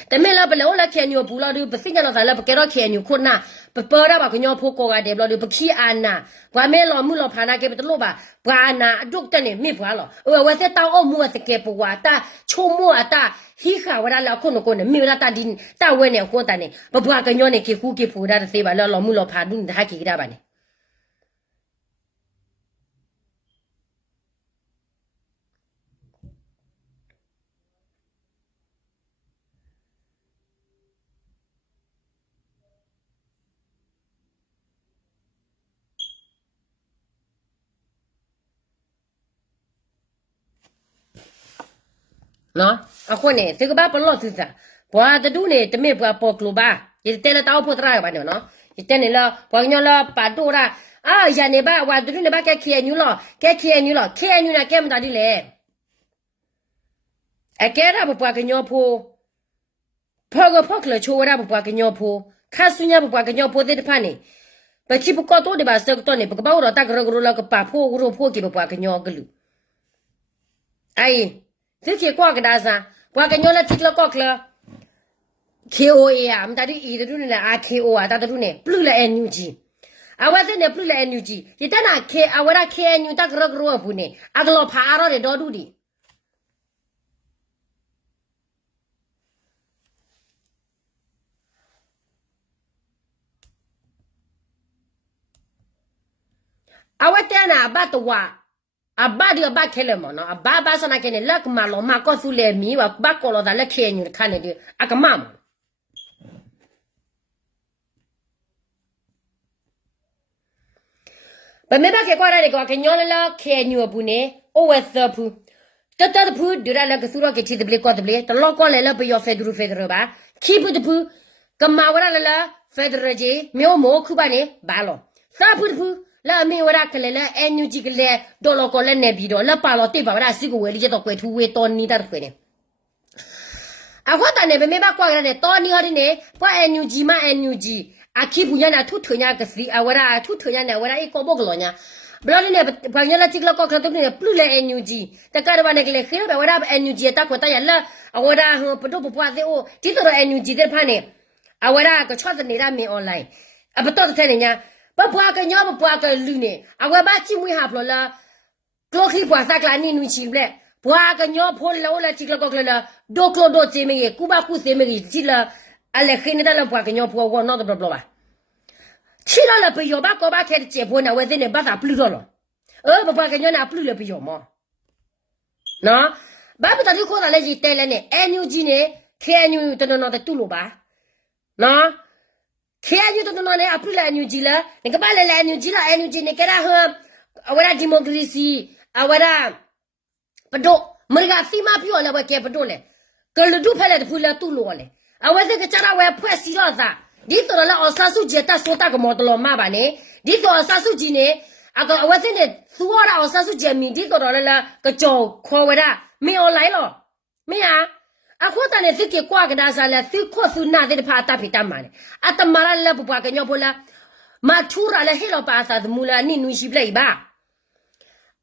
แต่ไม่เราไปแล้วเราแค่อยู่ปูเราดูไปสิ่งเราใส่เราไปแกเราแค่อยู่คนน่ะไปเปิดได้ป่ะก็ยอพูกกันเดี๋ยวเราดูไปขี้อันน่ะว่าไม่เรามือเราผ่านนะแกไปตลบป่ะว่าน่ะดุกแต่เนี่ยไม่พอหรอว่าแต่ตาอ้อมัวแต่แกปวดตาชูมัวตาฮิขาเวลาเราคนคนเนี่ยมีเวลาตาดินตาเวเนี่ยคนตาเนี่ยปะบัวกันยอเนี่ยแกคู่แกพูดได้แต่ป่ะเรามือเราผ่านดูนี่ถ้าแกได้ป่ะเนี่ยเนาะအခုနဲ့ဒီကဘာပလော့စစ်စာဘွာတတူးနေတမေဘွာပေါ်ကလိုပါဒီတဲလတောက်ဖို့တရာပါနော်ဒီတဲနေလားဘွာညလာပါတိုရာအာရနေပါဝါတတူးနေပါကဲခဲညူလောကဲခဲညူလောခဲညူနာကဲမတာဒီလေအကဲရဘွာကညောဖိုးဖောကလချိုရဘွာကညောဖိုးခါဆုညာဘွာကညောဖိုးတဲ့တဖာနေပချိပကတော့ဒီပါစကတော့နေပကပောရတာကရဂရလကပါဖိုးဂရဖိုးကေဘွာကညောကလူအိုင်ဒီကေကွာကဒါစာကွာကညောလက်တိကလကောကလ KOA อ่ะมันตาดิอีตะดุเนี่ยอา KO อ่ะตาตะดุเนี่ยปลุละ NUG อาวะเนี่ยปลุละ NUG ยตะนะKอาวะ KNU ตะกรกรวบุเนี่ยอากลอพาออเดดอดุดิอาวะแต่นะบะตวะabba di abba kele mo no abba ba sana kene lak ma lo ma ko su le mi wa ba ko lo da le KNU khane di akama mo ba me ba ke kwa ra de ko ke nyo le la KNU bu ne o we the pu ta pu de ra la ke su ro ke chi de ble ko de ble to lo ko le la pe yo federal ba ki pu de pu ka ma wa ra la federal ji myo mo khu ba ne ba lo sa pu de puလာမင်းဝရကလေးလဲအန်ယူဂျီကလေးဒေါ်လာကိုလည်းနေပြီးတော့လက်ပါတော့တိတ်ပါဗလားစီကိုဝယ်လိကျတော့ကွယ်ထူဝေတော်နေတာခွေနေအခုတန်နေပဲမကွာရတဲ့တော်နီဟောဒီနေပွားအန်ယူဂျီမအန်ယူဂျီအခီပူညာထုထွညာကစီအဝရထုထွညာနဲ့ဝရအေကိုဘောကလောညာဘလောနေဘာညာလက်တိကလကောခတော့နေပလူလေအန်ယူဂျီတကရဘာနေကလေးခေရဘဝရအန်ယူဂျီတက်ခွတရလာအဝရဟပတော့ပွားသေးအိုဒီတော့အန်ယူဂျီတဲ့ဖာနေအဝရကချော့နေတာမင်းအွန်လိုင်းအပတော့တဲ့နေညာပပွားကညောပပွားကလူနေအဝဲပါချိမွေးဟာဖလာကလောခိပွားစကလာနီနူချီဘလက်ဘွားကညောဖိုးလောလာချိကလကောကလာဒိုကလိုဒိုချေမေကူဘာကူစေမေချီလာအလက်ခိနေတာလဘွားကညောဖိုးဝနောတော့ဘလဘချီလာလပယောဘာကောဘာခဲချေဖိုးနာဝဲတဲ့နေဘာသာပလူတော့လောဘပွားကညောနာပလူလပယောမောနော်ဘာပတာဒီခေါ်တာလေကြီးတဲလဲနဲ့အန်ယူဂျီနဲ့ KNU တနော်တဲ့တူလို့ပါနော်KNU တနော်နဲ့အပလူလာအန်ယူဂျီလာငကပါလေလာအန်ယူဂျီလာအန်ယူဂျီနဲ့ကရာဟအဝရဒီမိုကရေစီအဝရပဒိုမရကစီမပြောလာဝဲကဲပဒိုလေကလဒုဖဲလေတဖူလာတူလို့လေအဝဲစကချရာဝဲဖွဲ့စီတော့သာဒီတော်လာအဆာစုဂျေတာဆိုတာကမော်တလောမပါနေဒီတော်အဆာစုဂျီနေအဝဲစနေသူဝရအဆာစုဂျေမီဒီတော်လာကကြောခေါ်ဝရမင်းအွန်လိုင်းလောမင်းအခုတည်းသိကကွာကဒါစားလဲသိခွသူနာတဲ့ဖာတာဖိတမန်အတမရလပပွားကညောပိုလာမထူရလဲဟေလောပါသာသမူလာနိနူရှိပလိုက်ပါ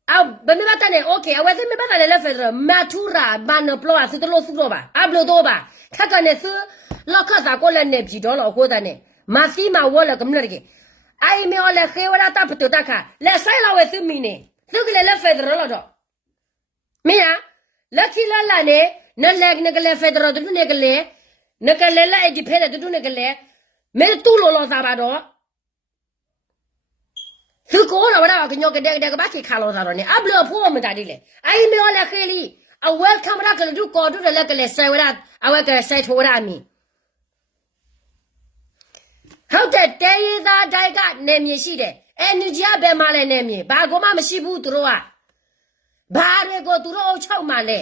အော်ဘယ်မတနဲ့โอเคအဝဲသိမပတ်တယ်လဲဖက်မထူရာဘာနပလောသတလို့စုတော့ပါအဘလို့တော့ပါခက်ကနေသလောက်ခတာကိုလည်းနေပြီတော့လို့အခုတည်းမစီမဝလကမလကေအိုင်မေော်လဲခေဝရတာပတူတခလဲဆိုင်လာဝဲသိမီနေသူကလည်းလဲဖက်တော့တော့မင်းလက်ချီလာလာနေနလက်နကလေးဖက်ဒရယ်တူနေကလေးနကလေးလာအဒီဖဲတဲ့တူနေကလေးမဲတူလောလောစားပါတော့သူကိုလာဝရကညောကတဲ့ကဘာချီခါလောစားတော့နေအဘလဖို့မတာဒီလေအိုင်မေော်လက်ခေလီအဝဲကင်မရာကလေးဒူကောဒူလက်ကလေးဆယ်ဝရအဝဲကဆယ်ထိုးရမီဟုတ်တဲ့တဲရသားတိုင်းကနေမြေရှိတယ်အန်ယူဂျီကဘယ်မှာလဲနေမြေဘာကောမှမရှိဘူးသူတို့ကဘာတွေကိုသူတို့အုပ်ချုပ်မှလဲ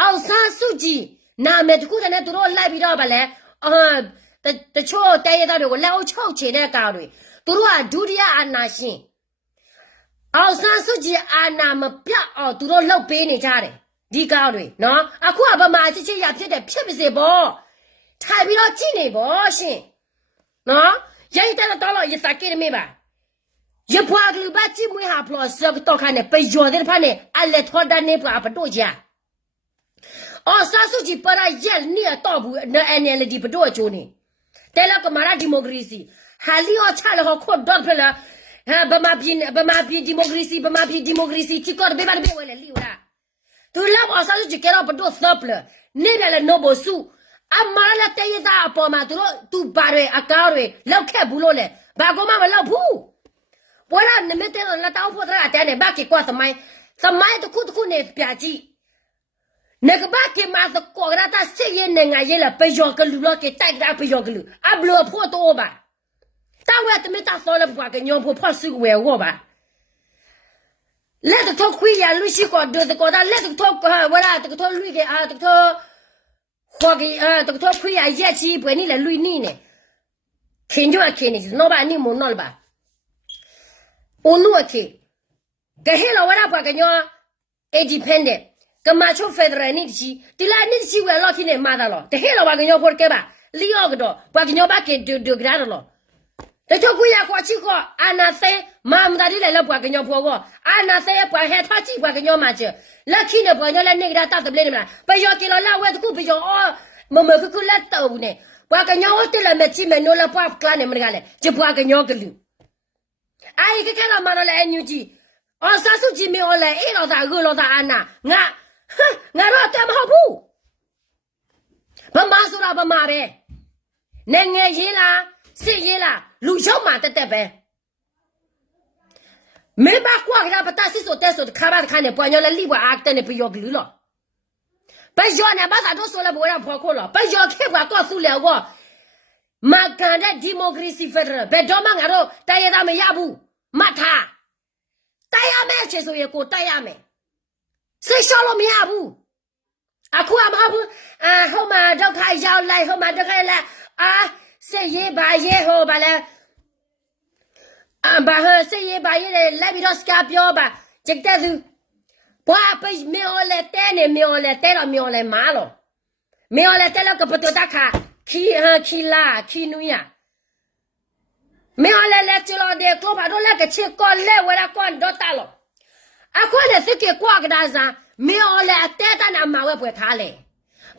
အောင်ဆန်းစုကြည်နာမည်တခုတည်းနဲ့သူတို့လိုက်ပြီးတော့ဗလဲတချို့တဲရသားတွေကိုလက်အုပ်ချုပ်ချင်တဲ့ကောင်တွေသူတို့ကဒုတိယအာဏာရှင်အောင်ဆန်းစုကြည်အာဏာမပြတ်အောင်သူတို့လှုပ်ပေးနေကြတယ်ဒီကောင်တွေနော်အခုကဗမာချစ်ချစ်ရဖြစ်တဲ့ဖြစ်ပါစေပေါ့ထိုင်ပြီးတော့ကြည့်နေပေါ့ရှင်နော်ရိုက်တဲ့တော့ရစကေမေပါရဖွာကလူပါချီမွေးဟာဖလော့စကတော့ခါနဲ့ပေကျော်တဲ့ဖာနဲ့အလက်ထော်ဒန်နေပါပတိုကြ哦，啥时候把他眼你倒不那安年的地不多久呢？แต่ละก็มาละ democracy หาลีออชาละขอดอดเพละฮะบะมาพี่ democracy บะมาพี่ democracy ที่ก็เบบันเบวเลยลีวละသူလာအစားစုကြကတော့ဘတော့သပ်လနေပြလဲနိုဘဆူအမလာတဲ့ရတာအပေါ်မှာသူတို့သူဘာတွေအကားတွေလောက်ခက်ဘူးလို့လေဘာကောမှမလောက်ဘူးပေါ်လာနမတဲ့လက်တောက်ဖို့တဲ့အတန်းနဲ့ဘာကကွာသမိုင်းတစ်ခုနဲ့ပြကြည့်နေကဘာကမှာသကောရတာစီရင်နေငါရဲလာပယောကလူလို့ကတိုက်တာပယောကလူအဘလို့ဖို့တော့ပါတောက်ရတမတာဆောလဘွားကညောဖို့ဖို့စုဝဲဝပါလက်တော့ခွေရလူရှိကောဒိုကောဒါလက်တော့ဝရတော့လူကတော့ခေါ်ကြီးတော့ခွေရရက်ချီပွေနေလေလူနီနေခင်ကြွခင်နေနော်ဘာနီမနော်ဘာအနုအခေကဟဲလဝရပါကညော independent ကမာချိုဖက်ဒရယ်နေချီတီလာနေချီဝဲလော်ခိနေမာတာလောတဟဲလဝကညောဖို့ကဲပါလီယောကတော့ဘာကညောဘာကေဒိုဂရာလောတချို့ခွေရခွာချီကောအာနာသဲမာမတာဒီလေလောက်ပွားကညောဖို့ကောအာနာသဲပွားဟဲထားချီပွားကညောမှာချလက်ခိနေပွားညောလက်နေကတာတပ်တပလေးနေမလားပယောကီလောလာဝဲတခုပယောအော်မမကူလက်တောင်းနေပွားကညောတက်လက်မချီမနိုလာပွားကလာနေမကလေချပွားကညောကလူအိုင်ကလာမနော်လေအန်ယူဂျီအော်ဆာဆုဂျီမီအော်လေအေလောတာဂူလောတာအာနာငါတော့တမဟုတ်ဘူးဗမာဆိုတာဗမာပဲနိုင်ငံရေးလားစစ်ရေးလားလူရောက်မှတက်ပဲမေဘာကွာကပတာစစ်ဆိုတက်ဆိုခါဘာခါနေပွားညောလေလိဘွာအားတဲ့နေပြောကလူလောပဲယောနေဘာသာတော့ဆိုလေဘွာဖော်ခိုးလောပဲယောခေကွာတော့သူ့လေကောမကန်တဲ့ဒီမိုကရေစီဖက်ဒရယ်ဘယ်တော့မှငါတို့တိုင်းရသားမရဘူးမှတ်ထားတိုက်ရမယ်ချေဆိုရကိုတိုက်ရမယ်စိတ်ရှော့လို့မရဘူးအခုမဟုတ်ဘူးဟိုမှာဒုက္ခရောက်လိုက်ဟိုမှာဒုက္ခလိုက်စိတ်ရေးပါရေးဟိုပါလဲဘာဟစိတ်ရေးပါရေးလက်ပြီးတော့စကပြောပါကြက်တဲ့သူဘွာပိမေော်လဲတဲနေမေော်လဲတဲတော့မေော်လဲမားလို့မေော်လဲတဲတော့ကပတူတခါခီလာခီနူယာမေော်လဲလက်ချလို့တဲ့ကဘာတော့လက်ကချစ်ကောလဲဝရကွန်တော့တလို့အခုလည်းစစ်ကေကွာကဒါစားမေော်လဲအတဲတနာမှာဝဲပွဲထားလေ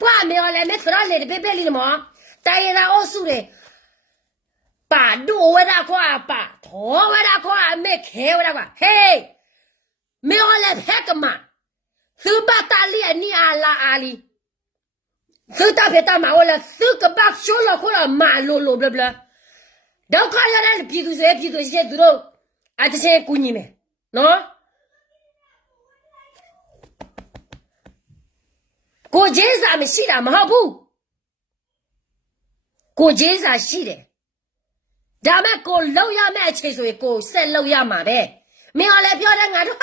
ဘွာမေော်လဲမဲစရလေဘေဘေလီမော်တိုင်ရာအိုစုတယ်ပါဒိုဝရခွာပါထောဝရခွာမေခဲဝရခွာဟေးမေော်လဲဖက်ကမသူဘတာလီအနီအာလာအာလီသူတဖေတမဝလဲသူကဘတ်ရှိုးလို့ခေါ်မာလိုဘလဘလတော့ခါရတဲ့ပြည်သူရဲ့သူတို့အတချေကူညီမယ်နော်ကိုဂျေးစာမရှိတာမဟုတ်ဘူးကိုဂျေးစာရှိတယ်ဒါမဲ့ကိုလောက်ရမယ့်အခြေဆိုရင်ကိုဆက်လောက်ရမှာပဲမင်းကလည်းပြောတယ်ငါတို့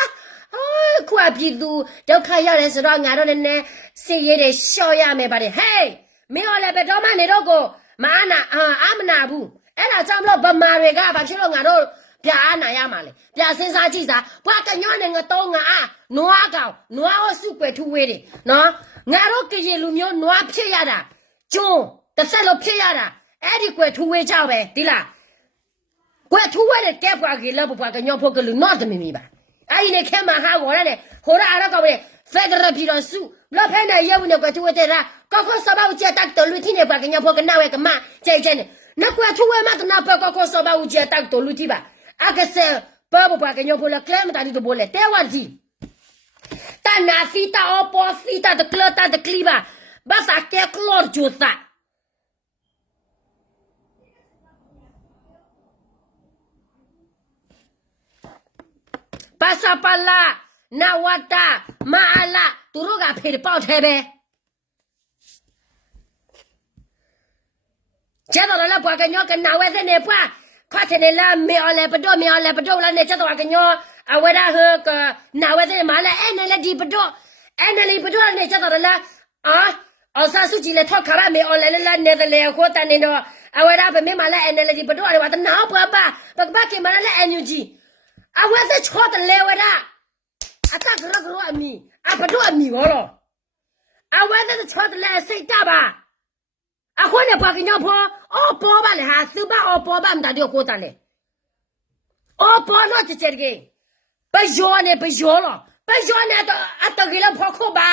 ခွာပြည်သူဒုက္ခရတယ်ဆိုတော့ငါတို့လည်းစိတ်ရည်တွေရှော့ရမယ်ပါတယ်ဟေးမင်းကလည်းဘယ်တော့မှနေတော့ကိုမအားနာအာမနာဘူးအဲ့ဒါကြောင့်မလို့ဗမာတွေကဘာဖြစ်လို့ငါတို့ပြားနာရမှာလဲပြားစဉ်းစားကြည့်စားဘွားကညောနေငါတော့ငါနွားကောင်နွားဟောစုွယ်ထူဝေးတယ်နော်ငါတို့ကရင်လူမျိုးနွားဖြစ်ရတာကျုံတစ်ဆက်လို့ဖြစ်ရတာအဲ့ဒီကွယ်ထူဝေးကြပဲဒီလားကွယ်ထူဝေးတဲ့ကဲပွားကြီးလောက်ပွားကညောဖို့ကလူတော့တမီမီပါအဲ့ဒီနေခဲမှာဟာဝရနဲ့ဟိုရအားကောင်းရဲ့ဖက်ဒရယ်ပြည်တော်စုလောက်ဖဲနေရုပ်နဲ့ကွယ်ထူဝေးတဲ့ရာကောက်စဘောက်ချက်တက်တော်လူထင်းနေပွားကညောဖို့ကနာဝဲကမကျဲကျဲနဲ့နကွယ်ထူဝေးမတနာပကောက်စဘောက်ချက်တက်တော်လူတီပါအကဆယ်ဘာဘပွားကညောဖို့လကလမ်တာဒီဘိုလေတဲဝါစီတနာစီတာအပေါ်စီတာတကလတာတကလီပါဘာသာကဲကလော်ဂျူတာပါစာပလာနာဝတာမာလာသူတို့ကဖေပေါက်ထဲပဲကျတော့လည်းပွားကညောကနာဝဲတဲ့နေပွားခွားတယ်လားမေော်လဲပတော့လာနေကျတော့ကညောအဝရဟကနာဝဲတဲ့မာလာအဲ့နဲ့လည်းဒီပတော့အဲ့နဲ့လည်းပတော့နေကျတော့လားအော်ဆာစုကြည့်လေထောက်ခရမေော်လဲလာနေတယ်လေခိုးတန်နေတော့အဝရဗမေမာလာအဲ့နဲ့လည်းဒီပတော့လေဝတ်နာပွားပါဘကမာလာအန်ယူဂျီအဝဲတဲ့ချောတဲ့လေဝရအတကရကရအမီအပတော့အမီဘောလို့အဝဲတဲ့ချောတဲ့လေစိတ်တပါအခုနဲ့ပွားကညောဖောအော်ပေါ်ပါလေဟာသူပါအော်ပေါ်ပါမတာဒီကိုတန်လေအော်ပေါ်လို့ချစ်ကြီးဘယောနဲ့ဘယောလို့ဘယောနဲ့တော့အတကီလဖောခုပါ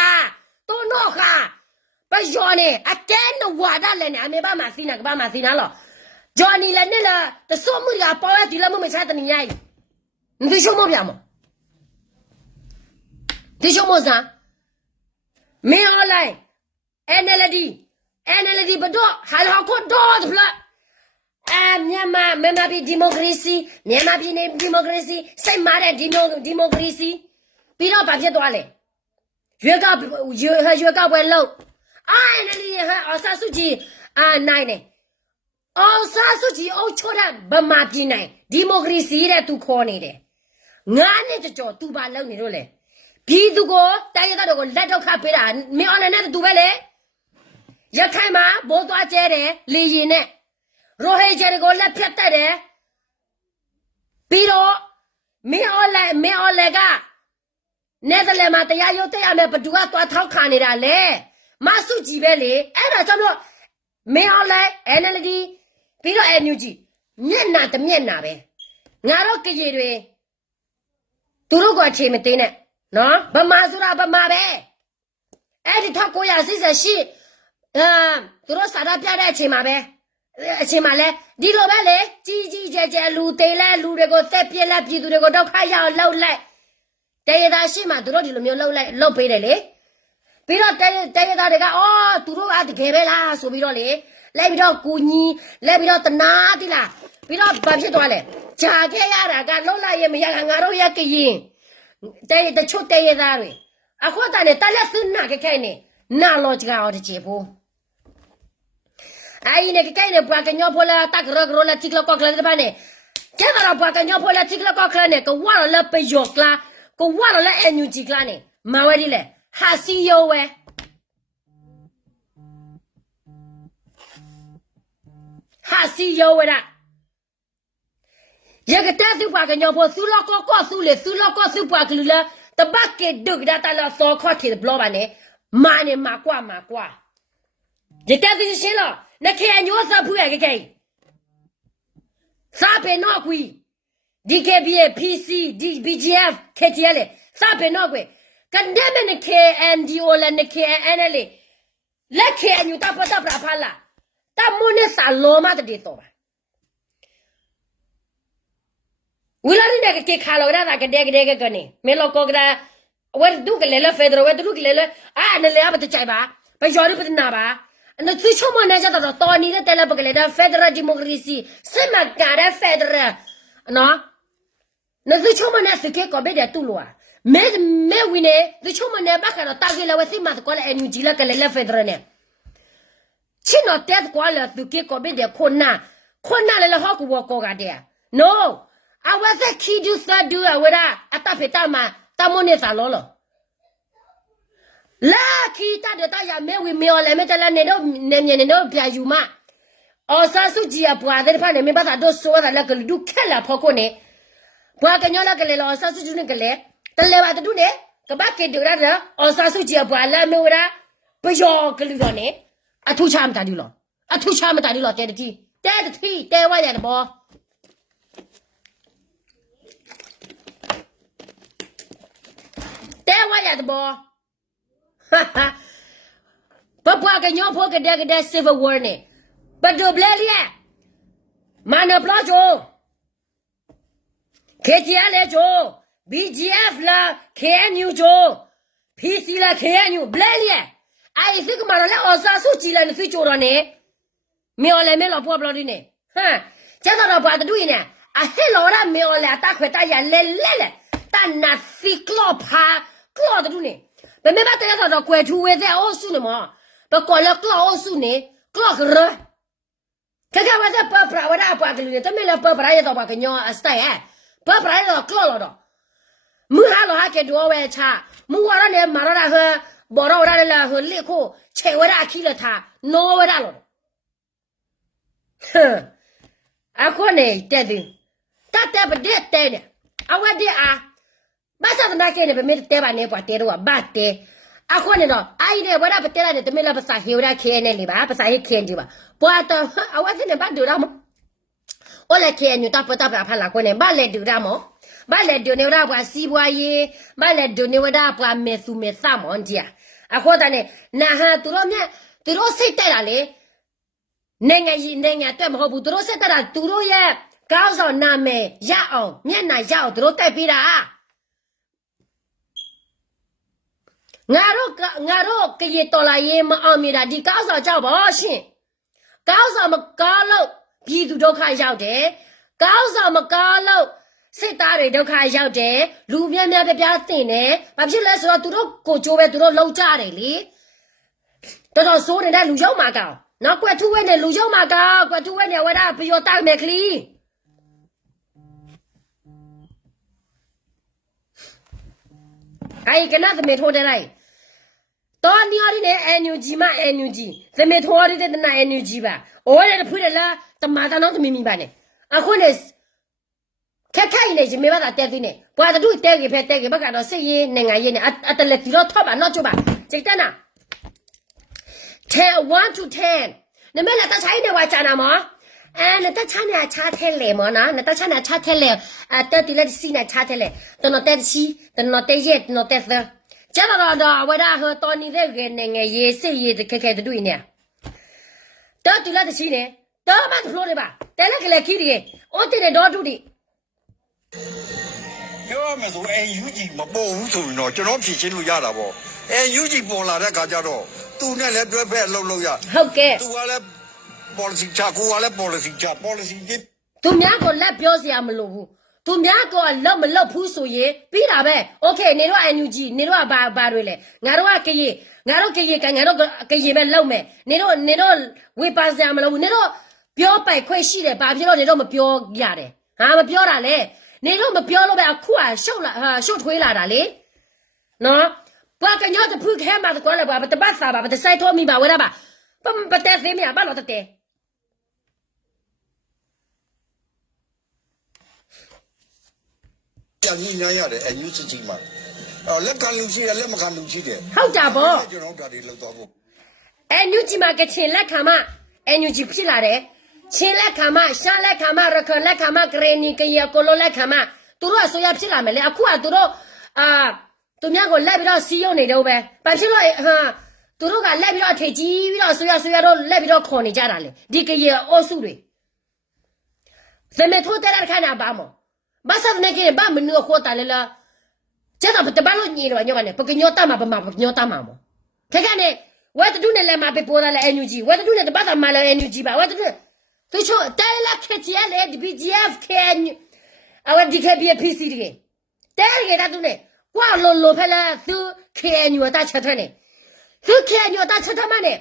တော့နော်ခါ ba jone aten no wada le ne ame ba ma sina ka ba ma sina lo Johnny le ne la de so mu ga pa wa di la mu me sa de ni yai ndi sho mo bia mo di sho mo sa me online NLD ba do hal ha ko do de pla Myanmar bi democracy Myanmar bi ne democracy စိတ်မာတဲ့ democracy ပြီးတော့ဘာဖြစ်သွားလဲရွေးကောက်ပွဲလုပ်NLD ဟာအဆဆုကြီးနိုင်တယ်အဆဆုကြီးအုပ်ချုပ်တဲ့ဗမာပြည်နိုင် democracy တဲ့သူခေါ်နေတယ်9နှစ်ကြော်သူပါလုပ်နေတော့လေပြည်သူကိုတိုင်းရတဲ့ကိုလက်တော့ခတ်ပေးတာမင်း online နဲ့သူပဲလေရခိုင်မှာဘိုးသွားကျဲတယ်လေရင်နဲ့ရိုဟင်ဂျာတွေကိုလက်ဖြတ်တတ်တယ်ပြီးတော့မင်း online ကနယ်သာလန်မှာတရားရုံးတက်ရမယ်ဘသူကသွားထောက်ခါနေတာလေမဆုကြည်ပဲလေအဲ့ဒါကြောင့်လို့မင်း online NLD ပြီးတော့ NUG မျက်နှာတမျက်နှာပဲငါတို့ကြည်တွေသူတို့ကအချိန်မသိနဲ့နော်ဗမာဆိုတာဗမာပဲအဲ့ဒီ1988သူတို့စာရပြတဲ့အချိန်မှာပဲအချိန်မှာလဲဒီလိုပဲလေကြီးကျယ်လူသေးလဲလူတွေကိုသက်ပြက်လက်ပြည်သူတွေကိုတော့ခါရအောင်လှုပ်လိုက်တရသားရှိမှသူတို့ဒီလိုမျိုးလှုပ်ပေးတယ်လေပြီးတော့တရသားတွေကသူတို့ကတကယ်ပဲလားဆိုပြီးတော့လေလိုက်ပြီးတော့ကူညီလိုက်ပြီးတော့တနာတိလားပြီးတော့ဘာဖြစ်သွားလဲဂျာခဲ့ရတာကလှုပ်လိုက်ရမရငါတို့ရကရင်တချို့တရသားတွေအခုတည်းတလက်စနာခဲ့နေနာလောကြအောင်တချေဖို့Ai ne que ne pa que nyo pola ta gro la tikla ko kla de bane. Ke da pa que nyo pola tikla ko kla ne ko wa la pe yo kla ko wa la enyu ji kla ne. Ma we di le. Ha si yo we. Ha si yo we da. Ye que ta su pa que nyo po su lo ko su le su lo ko su pa que lu la ta ba ke duk da ta la so ko ke blo ba ne. Ma ne ma kwa. Ye ta di shi lo. 那看牛啥不要个给，300闹贵 ，DKB、PC、BGF 开起来，300闹贵，跟他们的KNDO 了，那 KN 嘞，那看牛大不怕啦，但莫那啥老嘛的得多吧？为了那个给看了那个个呢，没老高个的，我都个来了，飞的我都个来了，那来不得摘吧，把腰里不得拿吧。那最起码那家到当年的带了不个来的 Federal Democracy 什么干的 Federal 那最起码那是给搞别的堵路啊没为呢最起码那把看到大概了我什么搞了 NUG 了个来了 Federal 呢去那带过了是给搞别的困难来了好过我搞个的 No 啊我在去就啥do啊我啦啊大肥大嘛大么呢啥了လာခီတာတဲ့တာရမဲဝီမေော်လည်းမဲတလာနေတော့နေမြင်နေတော့ပြာယူမအော်ဆာစုကြီးအပွားတဲ့ဖာနေမဘာသာတော့ဆိုရလာကလူဒုခက်လာဖို့ကိုနေဘွာကညောလာကလေးလောဆာစုကြီးနေကလေးတလဲပါတူနေကဘာကေဒရာအော်ဆာစုကြီးအပွားလာမေဝရာပယောကလူတော့နေအထူးချမ်းတာဒီလောတဲ့တီတဲဝါရတဲ့ဘောတဲဝါရတဲ့ဘောPapa que yo po que de civil war ne. But do blelia. Mana plajo. KTL jo. BGF la KNU jo. PC la KNU blelia. I think mara osa su ji la ni fi jo ro ne. Me o le me lo po blo di ne. Ha. Ja da ba da du yin ne. A he lo ra me o le ta khwe ta ya le. Ta na fi klo pa. Klo da du ne. 没把大家到关注为在奥数呢嘛，把搞了搞奥数呢，搞个人，看看我这把不我这把个人，他没了把也到把个鸟塞哎，把也到搞了的，没哈了还给多外差，没我那呢马上和包到我那了和立刻拆我那去了他，挠我那了，哼，啊可呢带的，他带不带的，啊我的啊。ဘာသာနာကျနေပဲမဲတဲပါနေကွာတဲတော့ဗတ်တဲအခုနေတော့အဲ့ဒီဝရပတဲရတဲ့တမဲလာပစာဟေဝရခဲနေလေပါပစာဟေခဲနေပါပွာတော့အဝတ်နေဘာဒူရမအိုလက်ခဲညတာပတာဖလာခွနေဘာလဲဒူရမဘာလဲဒူနေဝရပွာစီပွားရေးဘာလဲဒူနေဝရပွာမဲစုမဲသမွန်ကြီး အခုတည်းနာဟာသူတို့စိတ်တက်တာလေနိုင်ငံအတွက်မဟုတ်ဘူးသူတို့စိတ်တက်တာသူတို့ရဲ့ကောင်းဆောင်နာမည်ရအောင်မျက်နှာရအောင်သူတို့တက်ပေးတာငါတို့ကရေတော်လာရေးမအောင်မြတာဒီကောင်းဆောင်ကြောက်ပါရှင်ကောင်းဆောင်မကောင်းလို့ပြည်သူဒုက္ခရောက်တယ်ကောင်းဆောင်မကောင်းလို့စစ်သားတွေဒုက္ခရောက်တယ်လူများများပြပြတင်တယ်ဘာဖြစ်လဲဆိုတော့သူတို့ကိုကြိုးပဲသူတို့လုံကြတယ်လေတော်တော်စိုးနေတဲ့လူရောက်မှာကောင်းနော်ကွက်ထူးဝဲနဲ့လူရောက်မှာကောင်းကွက်ထူးဝဲနဲ့ဝဲတာပြောတောက်မယ်ခလီအဲ့ကနသမီးထိုးတယ်လိုက်တော်နီရင်းနဲ့ NUG မ NUG သမီးထိုးရတဲ့နာ NUG ပါအိုးလည်းဖွေးတယ်လားတမတာတော့သမီးမိပါနဲ့အခုနဲ့ခက်ခိုင်နေဂျမေဘာတဲ့တင်းနဲ့ဘွာတူတဲကြီးဖက်တဲကြီးဘကတော့စစ်ရေးနိုင်ငံရေးနဲ့အတလက်တီတော့ထောက်ပါတော့ကျပါစိတ်တနာ1 to 10နမလာတချိုင်းနေဝါချနာမနတချာနေချာထဲလေမနာနတချာနေချာထဲလေတက်တီလက်စီနေချာထဲလေတနတက်စီတနတက်ရက်တနတက်သကျတော့ဝဒါဟတော်နေတဲ့နိုင်ငံရေးစစ်ရေးခက်ခဲတူနေတက်တီလက်စီနေတော့မဖလို့နေပါတဲလက်ကလေးခီးရီအိုတေတော့တူဒီပြောရမယ်ဆို NUG မပေါ်ဘူးဆိုရင်တော့ကျွန်တော်ဖြည့်ချင်းလို့ရတာပေါ့ NUG ပေါ်လာတဲ့ခါကျတော့သူနဲ့လည်းတွဲဖက်လှုပ်လို့ရဟုတ်ကဲ့သူကလည်း policy ချကိုကလည်း policy ချ policy ကြီးသူများကိုလက်ပြောစရာမလိုဘူးသူများကိုလောက်မလောက်ဘူးဆိုရင်ပြီးတာပဲ okay နေတော့ NUG နေတော့ဘာတွေလဲငါတို့ကကရေကငါတို့ကရေပဲလောက်မယ်နေတော့ဝေပါစရာမလိုဘူးနေတော့ပြောပိုက်ခွင့်ရှိတယ်ဘာဖြစ်လို့နေတော့မပြောရတယ်ဟာမပြောတာလေနေတော့မပြောလို့ပဲအခုရှုပ်ထွေးလာတာလေနော်ဘာကညောတဖုခဲမှာကွာလေဘာတပတ်စာဘာတဆိုင်ထိုးမိပါဝဲတာပါပတဲ့သေးမြဘာလို့တဲ့ပြန်ညှိနှိုင်းရတယ် NUG မှာလက်ခံလူရှိတယ်လက်မခံလူရှိတယ်ဟုတ်တာဗောကျွန်တော်တို့ဒါတွေလောက်တော့ဖို့ NUG မှာကချင်လက်ခံမ NUG ဖြစ်လာတယ်ချင်းလက်ခံမရှမ်းလက်ခံမရခလက်ခံမဂရနီကရကိုလိုလက်ခံမသူတို့အစိုးရဖြစ်လာမယ်လေအခုကသူတို့သူများကိုလက်ပြီးတော့စီးရုံနေတော့ပဲဘာဖြစ်လို့သူတို့ကလက်ပြီးတော့ထေကြီးပြီးတော့အစိုးရတော့လက်ပြီးတော့ခေါ်နေကြတာလေဒီကရအိုစုတွေသမထိုးတဲ့ခါနာပါမောဘာသာနဲ့ကဘာမနူခေါ်တယ်လားကျတော့တပတ်လို့ညီတော့ညမနဲ့ပကညောတမှာပမာပကညောတမှာမောခက်ခက်နဲ့ဝဲတူနဲ့လည်းမပေးပေါ်လာလဲ NUG ဝဲတူနဲ့တပတ်မှာလဲ NUG ပါဝဲတူသူချိုတဲလာခက်ချဲလေ BGF can အဝဒီကဘီပီစီဒီတဲရတာတူနဲ့ကွာလိုဖဲလာသူ KNU တာချက်ထဲနဲ့သူ KNU တာချက်ထဲမှာနဲ့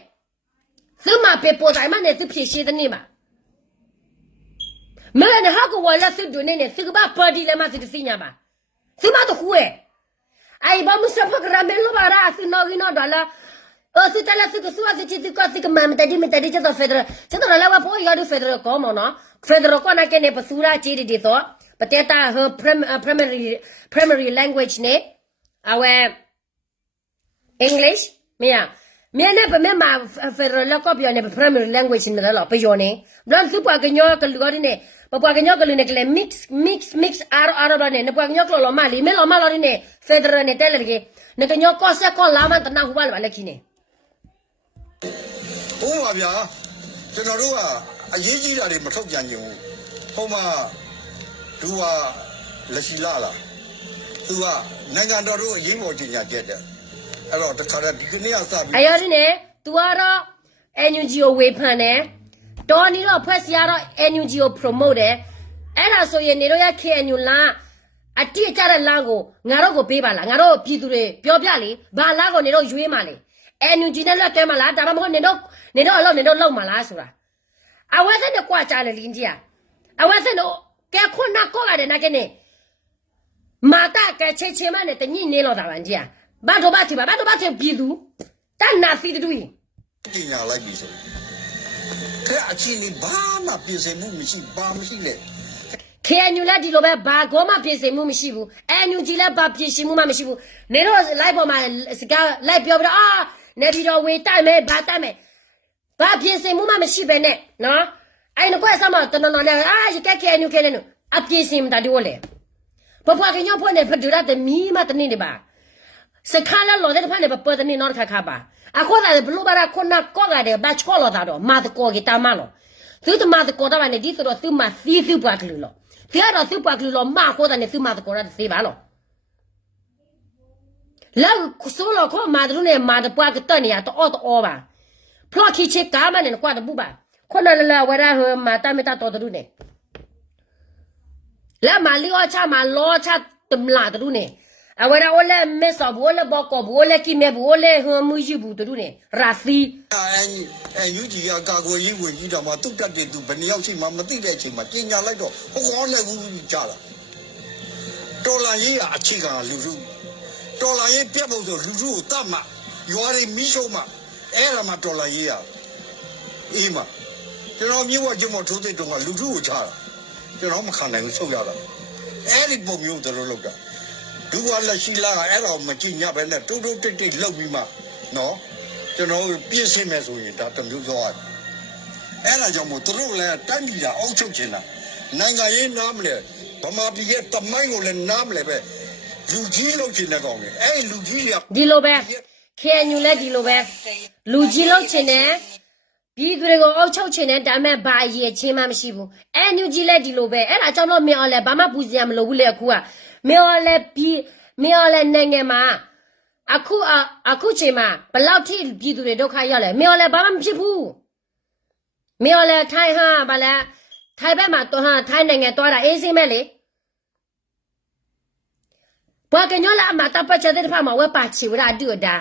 သူမပေးပေါ်တိုင်းမှာနဲ့သူဖြစ်ရှိတဲ့နေမှာမင်းနဲ့ဟာကိုဝါလာသူဒုနေနဲ့သူကဘာပါတီလည်းမသူသိညာပါသူမတော့ခွေအိုင်ဘာမစဖကရမဲလိုပါရာသူနော်ဂီနော်ဒေါ်လာသူတလာသူကသူအစစ်သူကသူကမမတဒီမတဒီချက်တော့ဖက်ဒရယ်ချက်တော့လာဝပေါ်ရဒဖက်ဒရယ်ကောမနော်ဖက်ဒရယ်ကောနာကနေပစူရာချီဒီတော့ပတေတာဟ primary language နဲ့အဝဲ English မြနဲ့ပမဲမှာ federal လောက်ပြောနေ primary language နဲ့တော့ပြောနေဘလန်သူပွားကညောကလူရနေပပွားကညောကလူနဲ့ကလေ mix ara နဲ့နပွားကညောကလောမလီမဲလောမလောနေ federal နဲ့တဲလေကေနကညောကောဆက်ကောလာမတနာဟူပါလလက်ခင်းနေဟုတ်ပါဗျာကျွန်တော်တို့ကအရေးကြီးတာတွေမထုတ်ပြန်ကြဘူးဟိုမှာသူကလက်ရှိလာသူကနိုင်ငံတော်တို့အရေးပေါ်ကြီးညာချက်တယ်အဲ့တော့တခါတည်းဒီကနေ့အစပြီးအယောဒီနေသူကတော့ NUG ကိုဝေဖန်တယ်တော်နီတော့ဖွဲ့စရာတော့ NUG ကို promote တယ်အဲ့ဒါဆိုရင်နေတော့ရ KNU လားအတိအကျတဲ့လမ်းကိုငါတို့ကိုပေးပါလားငါတို့ပြည်သူတွေပြောပြလေဘာလမ်းကိုနေတော့ရွေးမှလေ NUG နဲ့လက်တဲမလားဒါမှမဟုတ်နေတော့အလောက်လောက်မလားဆိုတာအဝဲတဲ့ကွာချတယ်လင်းကြီးအဝဲတဲ့ကဲခုနကောလာတဲ့နာကနေမာတာကချေမနဲ့တညနေလို့တာဗန်ကြီးဘာတော့ဘာတိပြည်သူတန်နာစီတူပညာလိုက်ပြီဆိုခဲအချင်းလေးဘာမှပြင်ဆင်မှုမရှိလေKNU လက်ဒီလိုပဲဘာကောမှပြင်ဆင်မှုမရှိဘူး NUG လက်ဘာပြင်ဆင်မှုမှမရှိဘူးနေတော့လိုက်ပေါ်မှာစကားလိုက်ပြောပြီးတော့နေပြီးတော့ဝေတိုက်မယ်ဘာတိုက်မယ်ဘာပြင်ဆင်မှုမှမရှိပဲနဲ့နော်အဲ့နကွက်ဆမ်းမတနော်နဲ့ရက KNU ခဲနေအပြင်ဆင်တာဒီဝလေပပွားကညောဖွင့်နေဖဒူရတဲ့မီမတနေနေပါ စခါလာလောတဲ့ဖာနေပပဒနေနော်ခါခါပါအခုဒါဘလူဘာရာခုနကောကတဲ့ဘတ်ချောလောတာတော့မာတကောကတာမလောသူတမာတကောတာနေဒီဆိုတော့သူမသီးသူပါကလူလောတရားတော့သူပါကလူလောမခိုးတဲ့သူမတကောရတဲ့ပါလောလောက်ဆိုလောခေါ်မာတို့နေမာတပွားကတနေရတော့ပါဖလော့ခီချေကာမနဲ့ကွာတပူပါခုနလာဝရဟမာတမတာတော်တို့နေလာမာလီောချမာလောချတမလာတို့နေအဝရအိုလဲမက်ဆော်ဘူလဲဘောကောဘူလဲကိမေဘူလဲဟမူဂျီဘူတို့နေရာသီယူကြီးကကာကွယ်ရေးဝင်ကြီးတော်မှာသူ့တက်တဲ့သူဘယ်နှယောက်ရှိမှမသိတဲ့အချိန်မှာပြင်ညာလိုက်တော့ဟောလည်းဘူးကြလာတော်လာရေးအချိကလူစုတော်လာရေးပြတ်ဖို့ဆိုလူစုကိုတတ်မှရွာတွေမီးရှို့မှအဲ့ဒါမှတော်လာရေးရအေးမကျွန်တော်မြို့ဝကျမထိုးတဲ့တုန်းကလူစုကိုချတာကျွန်တော်မခံနိုင်ဘူးဆုတ်ရတာအဲ့ဒီပုံမျိုးတို့လုပ်တာဒူဝါလက်ရှိလာအဲ့တော့မကြည့်ညပဲနဲ့တိုးတိုးတိတ်တိတ်လှုပ်ပြီးမှနော်ကျွန်တော်ပြည့်စင်မယ်ဆိုရင်ဒါတမျိုးသွားတယ်အဲ့ဒါကြောင့်မို့သူတို့လည်းတိုင်းပြည်အုပ်ချုပ်ခြင်းလားနိုင်ငံရေးနားမလဲဗမာပြည်ရဲ့တမိုင်းကိုလည်းနားမလဲပဲလူကြီးလုပ်ခြင်းတဲ့ကောင်တွေအဲ့လူကြီးတွေဒီလိုပဲခဲညူလဲဒီလိုပဲလူကြီးလုပ်ခြင်းနဲ့ပြည်သူတွေကိုအုပ်ချုပ်ခြင်းနဲ့ဒါမဲ့ဘာအရေးချင်းမှမရှိဘူးအဲ့ညူကြီးလဲဒီလိုပဲအဲ့ဒါကြောင့်တော့မင်းအောင်လဲဘာမှပူစရာမလိုဘူးလေအခုကမင်းအောင်လဲနိုင်ငံမှာအခုချိန်မှာဘလောက်ထိပြည်သူတွေဒုက္ခရောက်လဲမင်းအောင်လဲဘာမှမဖြစ်ဘူးမင်းအောင်လဲထိုင်ဟာဘာလဲထိုင်ဘက်မှာတော့ဟာထိုင်နိုင်ငံသွားတာအေးစင်းမဲ့လေဘာကညောလာအမတာပတ်ချက်တဲ့ဖာမှာဝဲပါချီဝရအတူတာ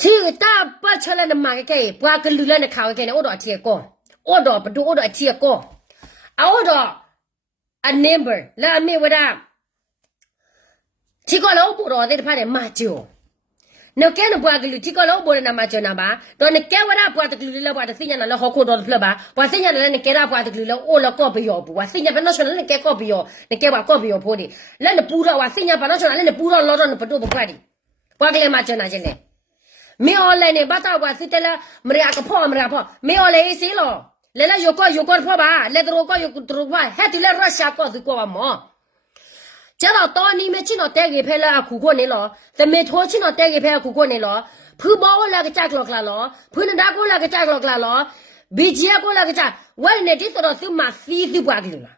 ချီတာပတ်ချက်လည်းမှာကဲဘာကလူလည်းနခါကဲနေအော်တော့အထီကောအော်တော့ဘဒူအော်တော့အထီကောအော်တော့a number လာမေဝရချီကောလောပေါ်တော့တဲ့ဖာနဲ့မာဂျိုနော်ကဲနဘွားကလူချီကောလောပေါ်နေမှာဂျိုနာပါတော့နကဲဝရဘွားတကလူလည်းဘွားတသိညာလည်းဟောခိုတော့ဖလပါဘွားသိညာလည်းနကဲရဘွားတကလူလည်းအိုလကော့ဘီယောဘွားသိညာဘယ်နော်ဆိုလည်းနကဲကော့ဘီယောနကဲဘွားကော့ဘီယောဖိုးဒီလည်းနပူတော့ဝါသိညာဘာနော်ဆိုလည်းနပူတော့လောတော့နပတော့ဘွားဒီဘွားကလေးမှာဂျိုနာချင်းလေမေအော်လည်းနေဘာတော့ဘွားစစ်တယ်မရကဖောမရဖောမေအော်လည်းစီလောလဲလဲယောကောဖောပါလဲတော့ကောယောတော့ဘာဟဲ့ဒီလဲရုရှားကောသူကောပါမောကျတော့တော်နီမချင်းတော့တဲကြီးဖဲလာအခုကိုနေလောတမေထိုးချင်းတော့တဲကြီးဖဲအခုကိုနေလောဖူဘောလာကကြကလောကလာလောဖူနဒါကိုလာကကြကလောကလာလောဘီဂျီယာကိုလာကကြဝဲနေတိတော့သူမဖီသူပွားကလေးလား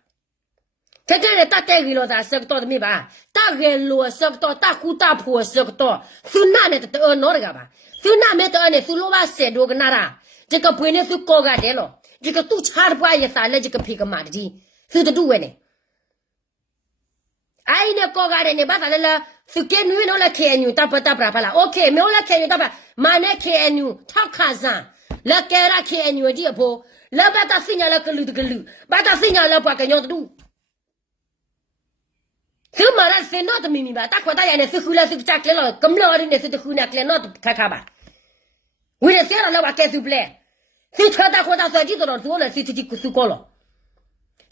တဲ့တဲ့တတဲကြီးလောဒါစက်တော့တမေပါတရဲလောစက်တော့တကူတာဖို့စက်တော့သူနာနဲ့တော့နော်ရကပါသူနာမဲ့တော့နေသူလိုပါဆက်ဒိုကနာရာဒီကပွေနေသူကောကတဲ့လောဒီကသူချားပွားရသားလက်ဒီကဖေကမာဒီသူတူဝဲနေအိုင်နကောကရနေဘာသာလဲသူကဲနွေးနော်လက်ခဲညူတပ်ပတပ်ပရာဖလာโอเคမေလက်ခဲညူတပ်ပမာနဲ့ခဲညူထောက်ခါစံလက်ကဲရခဲညူဒီအဖို့လဘတာစညာလကလူတကလူဘာတာစညာလပွားကညောတူသူမရစင်တော့တမီမီပါတခွတ်တရနေသူခူလာသူချက်လဲလောကမလောရနေသူတခူနာကလဲနော်ခါခါပါဝိရစရလောကဲသူပလဲသူထတာခွတ်တာစကြည့်တော့သူလည်းစီတီကူစုကောလော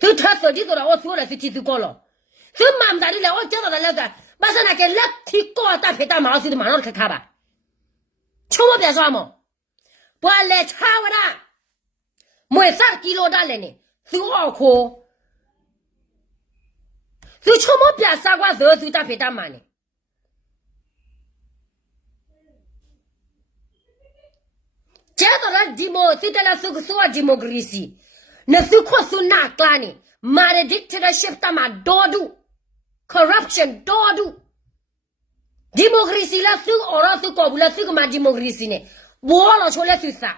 သူထတ်စကြည့်တော့သူလည်းစီတီသူကောလောသူမမ်ဒါရီလေအော်ကျတော့လည်းဘာစနာကလက်တီကောတာဖေတာမောက်စီမနော်ခါခါပါချုံမပြသွားမောဘွာလေချာဝရမွေစားကီလိုဒါလည်းနေသူအော်ခိုသူချုံမပြစားကွာသူတာဖေတာမနေကျတော့ဒီမိုသီတလာစုကဆိုဒီမိုကရေစီနသူခွတ်စုနာကလာနေမာရဒစ်တရရှစ်တမဒေါ်ဒူcorruption dodu democracy la su ora su ko bula su ma democracy ne bolo chole su sa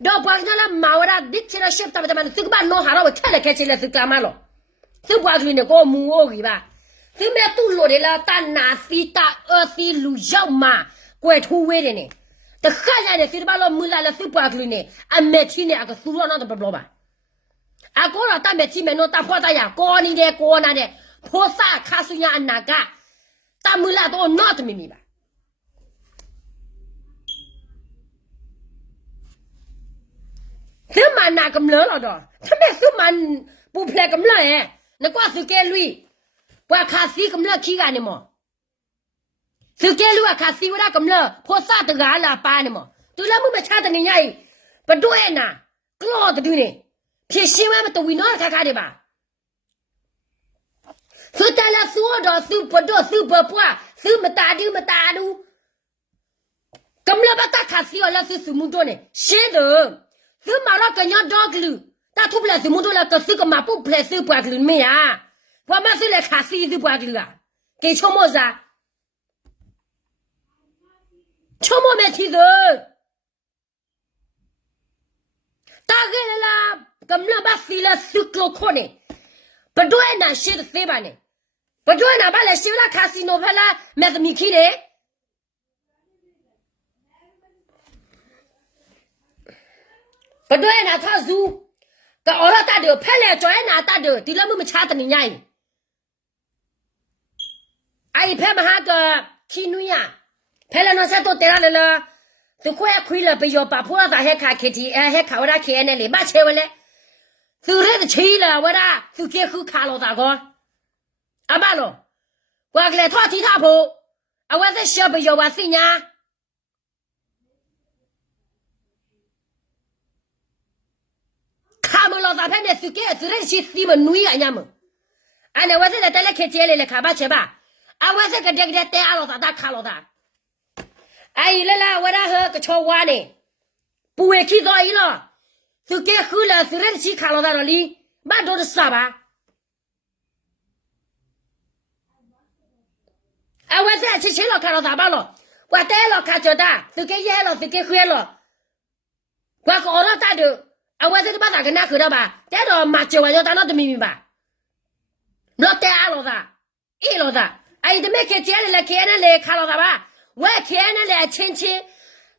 do bagna la mawara dictatorship ta ma su ba no hara wa khale khe chele su kama lo su bwa su ne ko mu o gi ba su me tu lo de la ta na si ta si lu yao ma kwe thu we de ne ta kha ya ne su ba lo mu la su bwa su ne a me thi ne a ka su lo na to blo ba a ko la ta me thi me no ta phwa ta ya ko ni de ko na deဖိုးစာခါဆုညာအနာကတမူလာတော့နော့တမီမီပါသူမနာကမလောတော့ထမဲသူမန်ပူဖလကမလဲနကွာသူကဲlui ဘွာခါစီကမလခီကနေမောသူကဲလူခါစီဝရကမလဖိုးစာတကားလာပါနေမောသူလည်းမှုမချတဲ့နေညိုင်ဘတွဲနာကလော့တူနေဖြစ်ရှင်းမဲမတူဝီနော်ခါခါတွေပါ苏达了苏到苏不到苏不破，苏么大的么大的。咁了把大卡西了是苏木多呢，是的，苏马了个娘当个路，但突不了苏木多了个苏个马不不来苏不个路没啊？我们是来卡西苏不个路啊，给什么子啊？什么没提着？大概了，咁了把西了苏个可呢，不对那是的谁吧呢？不对那把来修了卡西诺拍了，没得米去的。不对那他输，个奥拉大的拍来转那大的，对了我们差的人家。阿姨拍嘛哈个去女呀，拍了那些都得了了，就快亏了，不要把破大还卡开提，还卡我那开那里把车回来，就这的去了，我那就给后卡了大哥。阿爸咯，我来他提他婆，啊我在小不要我谁呀？卡门老大盘的是给自然去西门女啊伢们，啊那我在那带来开车来卡把车吧，啊我这个这个带阿老大卡老大，哎来啦我那和个超娃呢，不会去到伊了，就给后了自然去卡老大那里，蛮多的啥吧。啊，我在吃了看了咋办了？我带了看着的，就给烟了，就给喝了。我搞了大的，啊，我这个把咋跟他喝了吧？带到马酒我要当那都明白。老带俺了的，一了的，哎，都没看见了，看了来看了咋吧？我看了来亲戚，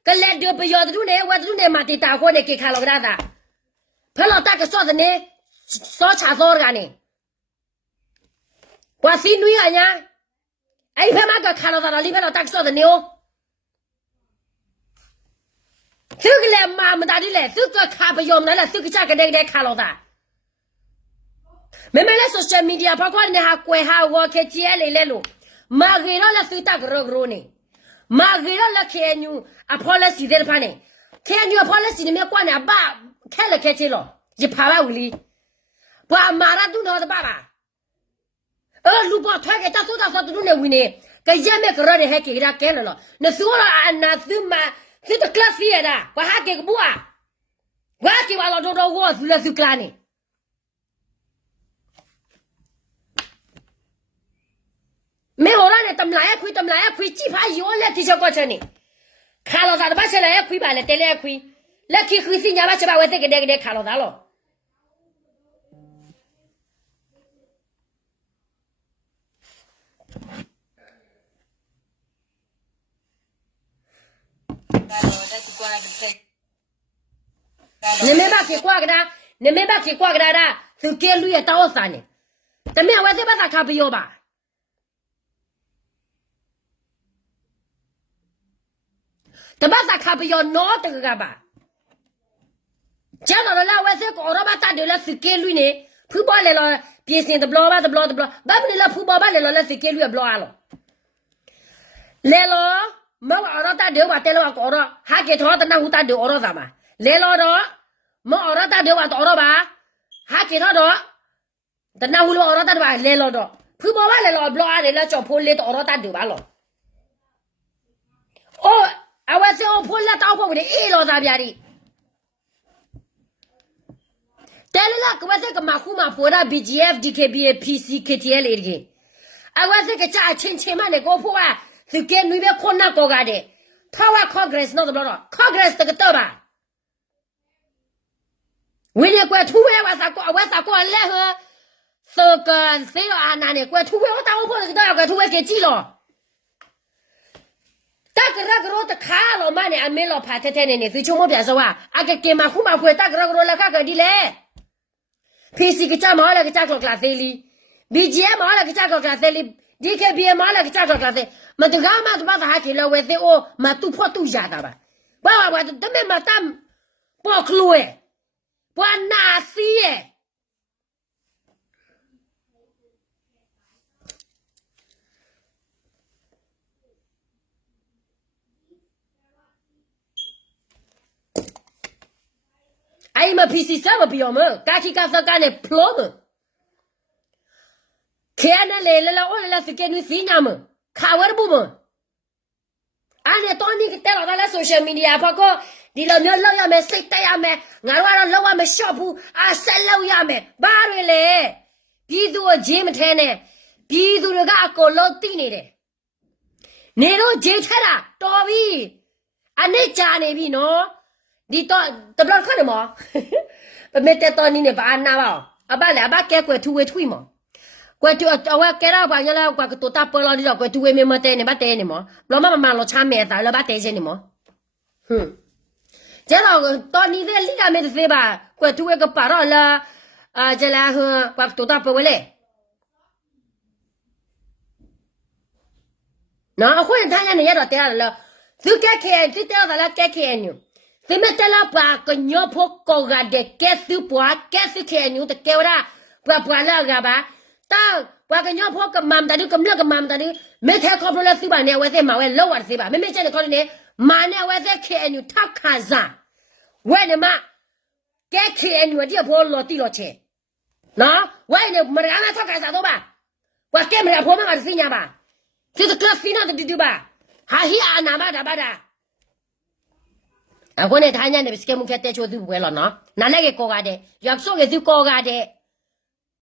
跟来都不要的都来，我都来马的大伙呢给看了个啥子？碰了大个啥子呢？烧茶烧的呢？我是女儿呀。哎，拍嘛个看了他了，你拍了大个啥子牛？这个来妈么大的来，这个看不要来了，这个价格来看了他。妹妹来说小米的，包括你还怪哈我看接来了，马给了最大个肉呢，马给了看牛啊跑了西在盘呢，看牛跑了西里面管呢爸看了看起了，一爬完屋里，把马拉东头的爸爸。路把推给他说他说都那位呢，个也没个人还给他改了，那说了啊，那是嘛，是的 class 的，我还给个不啊，我还给完了多少我是了是干呢，没有人呢，他们来也亏，几盘油来提前过去呢，看了啥的把起来也亏吧了，带来也亏，来去后些年把去把我再给那看了啥了。你没把给挂给他，你没把给挂给他的，就给绿也到啥呢？咱们我再把他看不要吧？咱把他看不要，闹这个干吧？讲到了，我再搞到把打掉了，是给绿呢？铺包来了，别心的不了吧，不了，把不了铺包吧来了，是给绿也不了了。来了。没我儿子打电话带了我搞了，还给他的那户打电话了啥嘛？来了的，没儿子打电话到了吧？还给他的，的那户了儿子打电话来了的，铺包完来了，不来来了，叫婆来到儿子打电话了。哦，啊我在我婆来打婆的一了咋边的？带了那个我这个马虎马婆的 BGF DKB PC KTL 来的，啊我这个家亲嘛的我婆啊。就给那边困难搞干的，他话 Congress 那怎么了 ？Congress 这个刀吧，为了怪土味为啥搞来和这个谁要安那呢？怪土味我打我婆那个刀要怪土味给记了，大个那个罗的卡了嘛呢？俺没老怕太太呢，所以就我别说话，啊个给马虎马婆大个那个罗来看个的嘞，平时个家毛那个家搞干谁哩 ？BG 毛那个家搞干谁哩？你看别马那个家搞干谁？嘛都干嘛都把他还给了，为啥哦？嘛都破都下的吧？我都他们嘛当包klu哎，不拿死哎！哎嘛，PC 什么不要么？赶紧干啥干的 plum。Kiana le la ola la fikenu sinam. Kawar bumo. Ane toni kitelo la social media pako di lo no lo ya me sita ya me ngara lo wa me shopu a selo ya me ba re le bi du o jin ma the ne bi du ga a ko lo ti ne de ne ro jin thara to bi ane ja ne bi no di to the block kha ne mo ba me te to ni ne ba na ba aba le aba ke kwe thu we thui mo kwe tu awa ke ra ba nya la kwa to ta po lo di kwe tu we me ma te ne ba te ne mo lo ma lo cha me ta lo ba te je ne mo这老到你这里干没得事吧？怪土个把到了啊，这然后怪多大不回来。那或者他家你也到点了，就该看，就掉到了该看牛。怎么得了把个牛婆搞个的，该是把该是看牛的给我啦，不了个吧？当把个牛婆个妈的，个那个妈的，没太考出来是吧？呢，我在马外老玩是吧？没真的考的呢，马呢我在看牛，他看啥？为什么？该看牛的婆落地了去，那为什么让他干啥都吧？我给不了婆妈的事情吧？就是个谁那的对吧？还是啊那么的吧的？啊，我呢，他家那边是给我们开带球都不会了呢，那个高干的，要说个就高干的。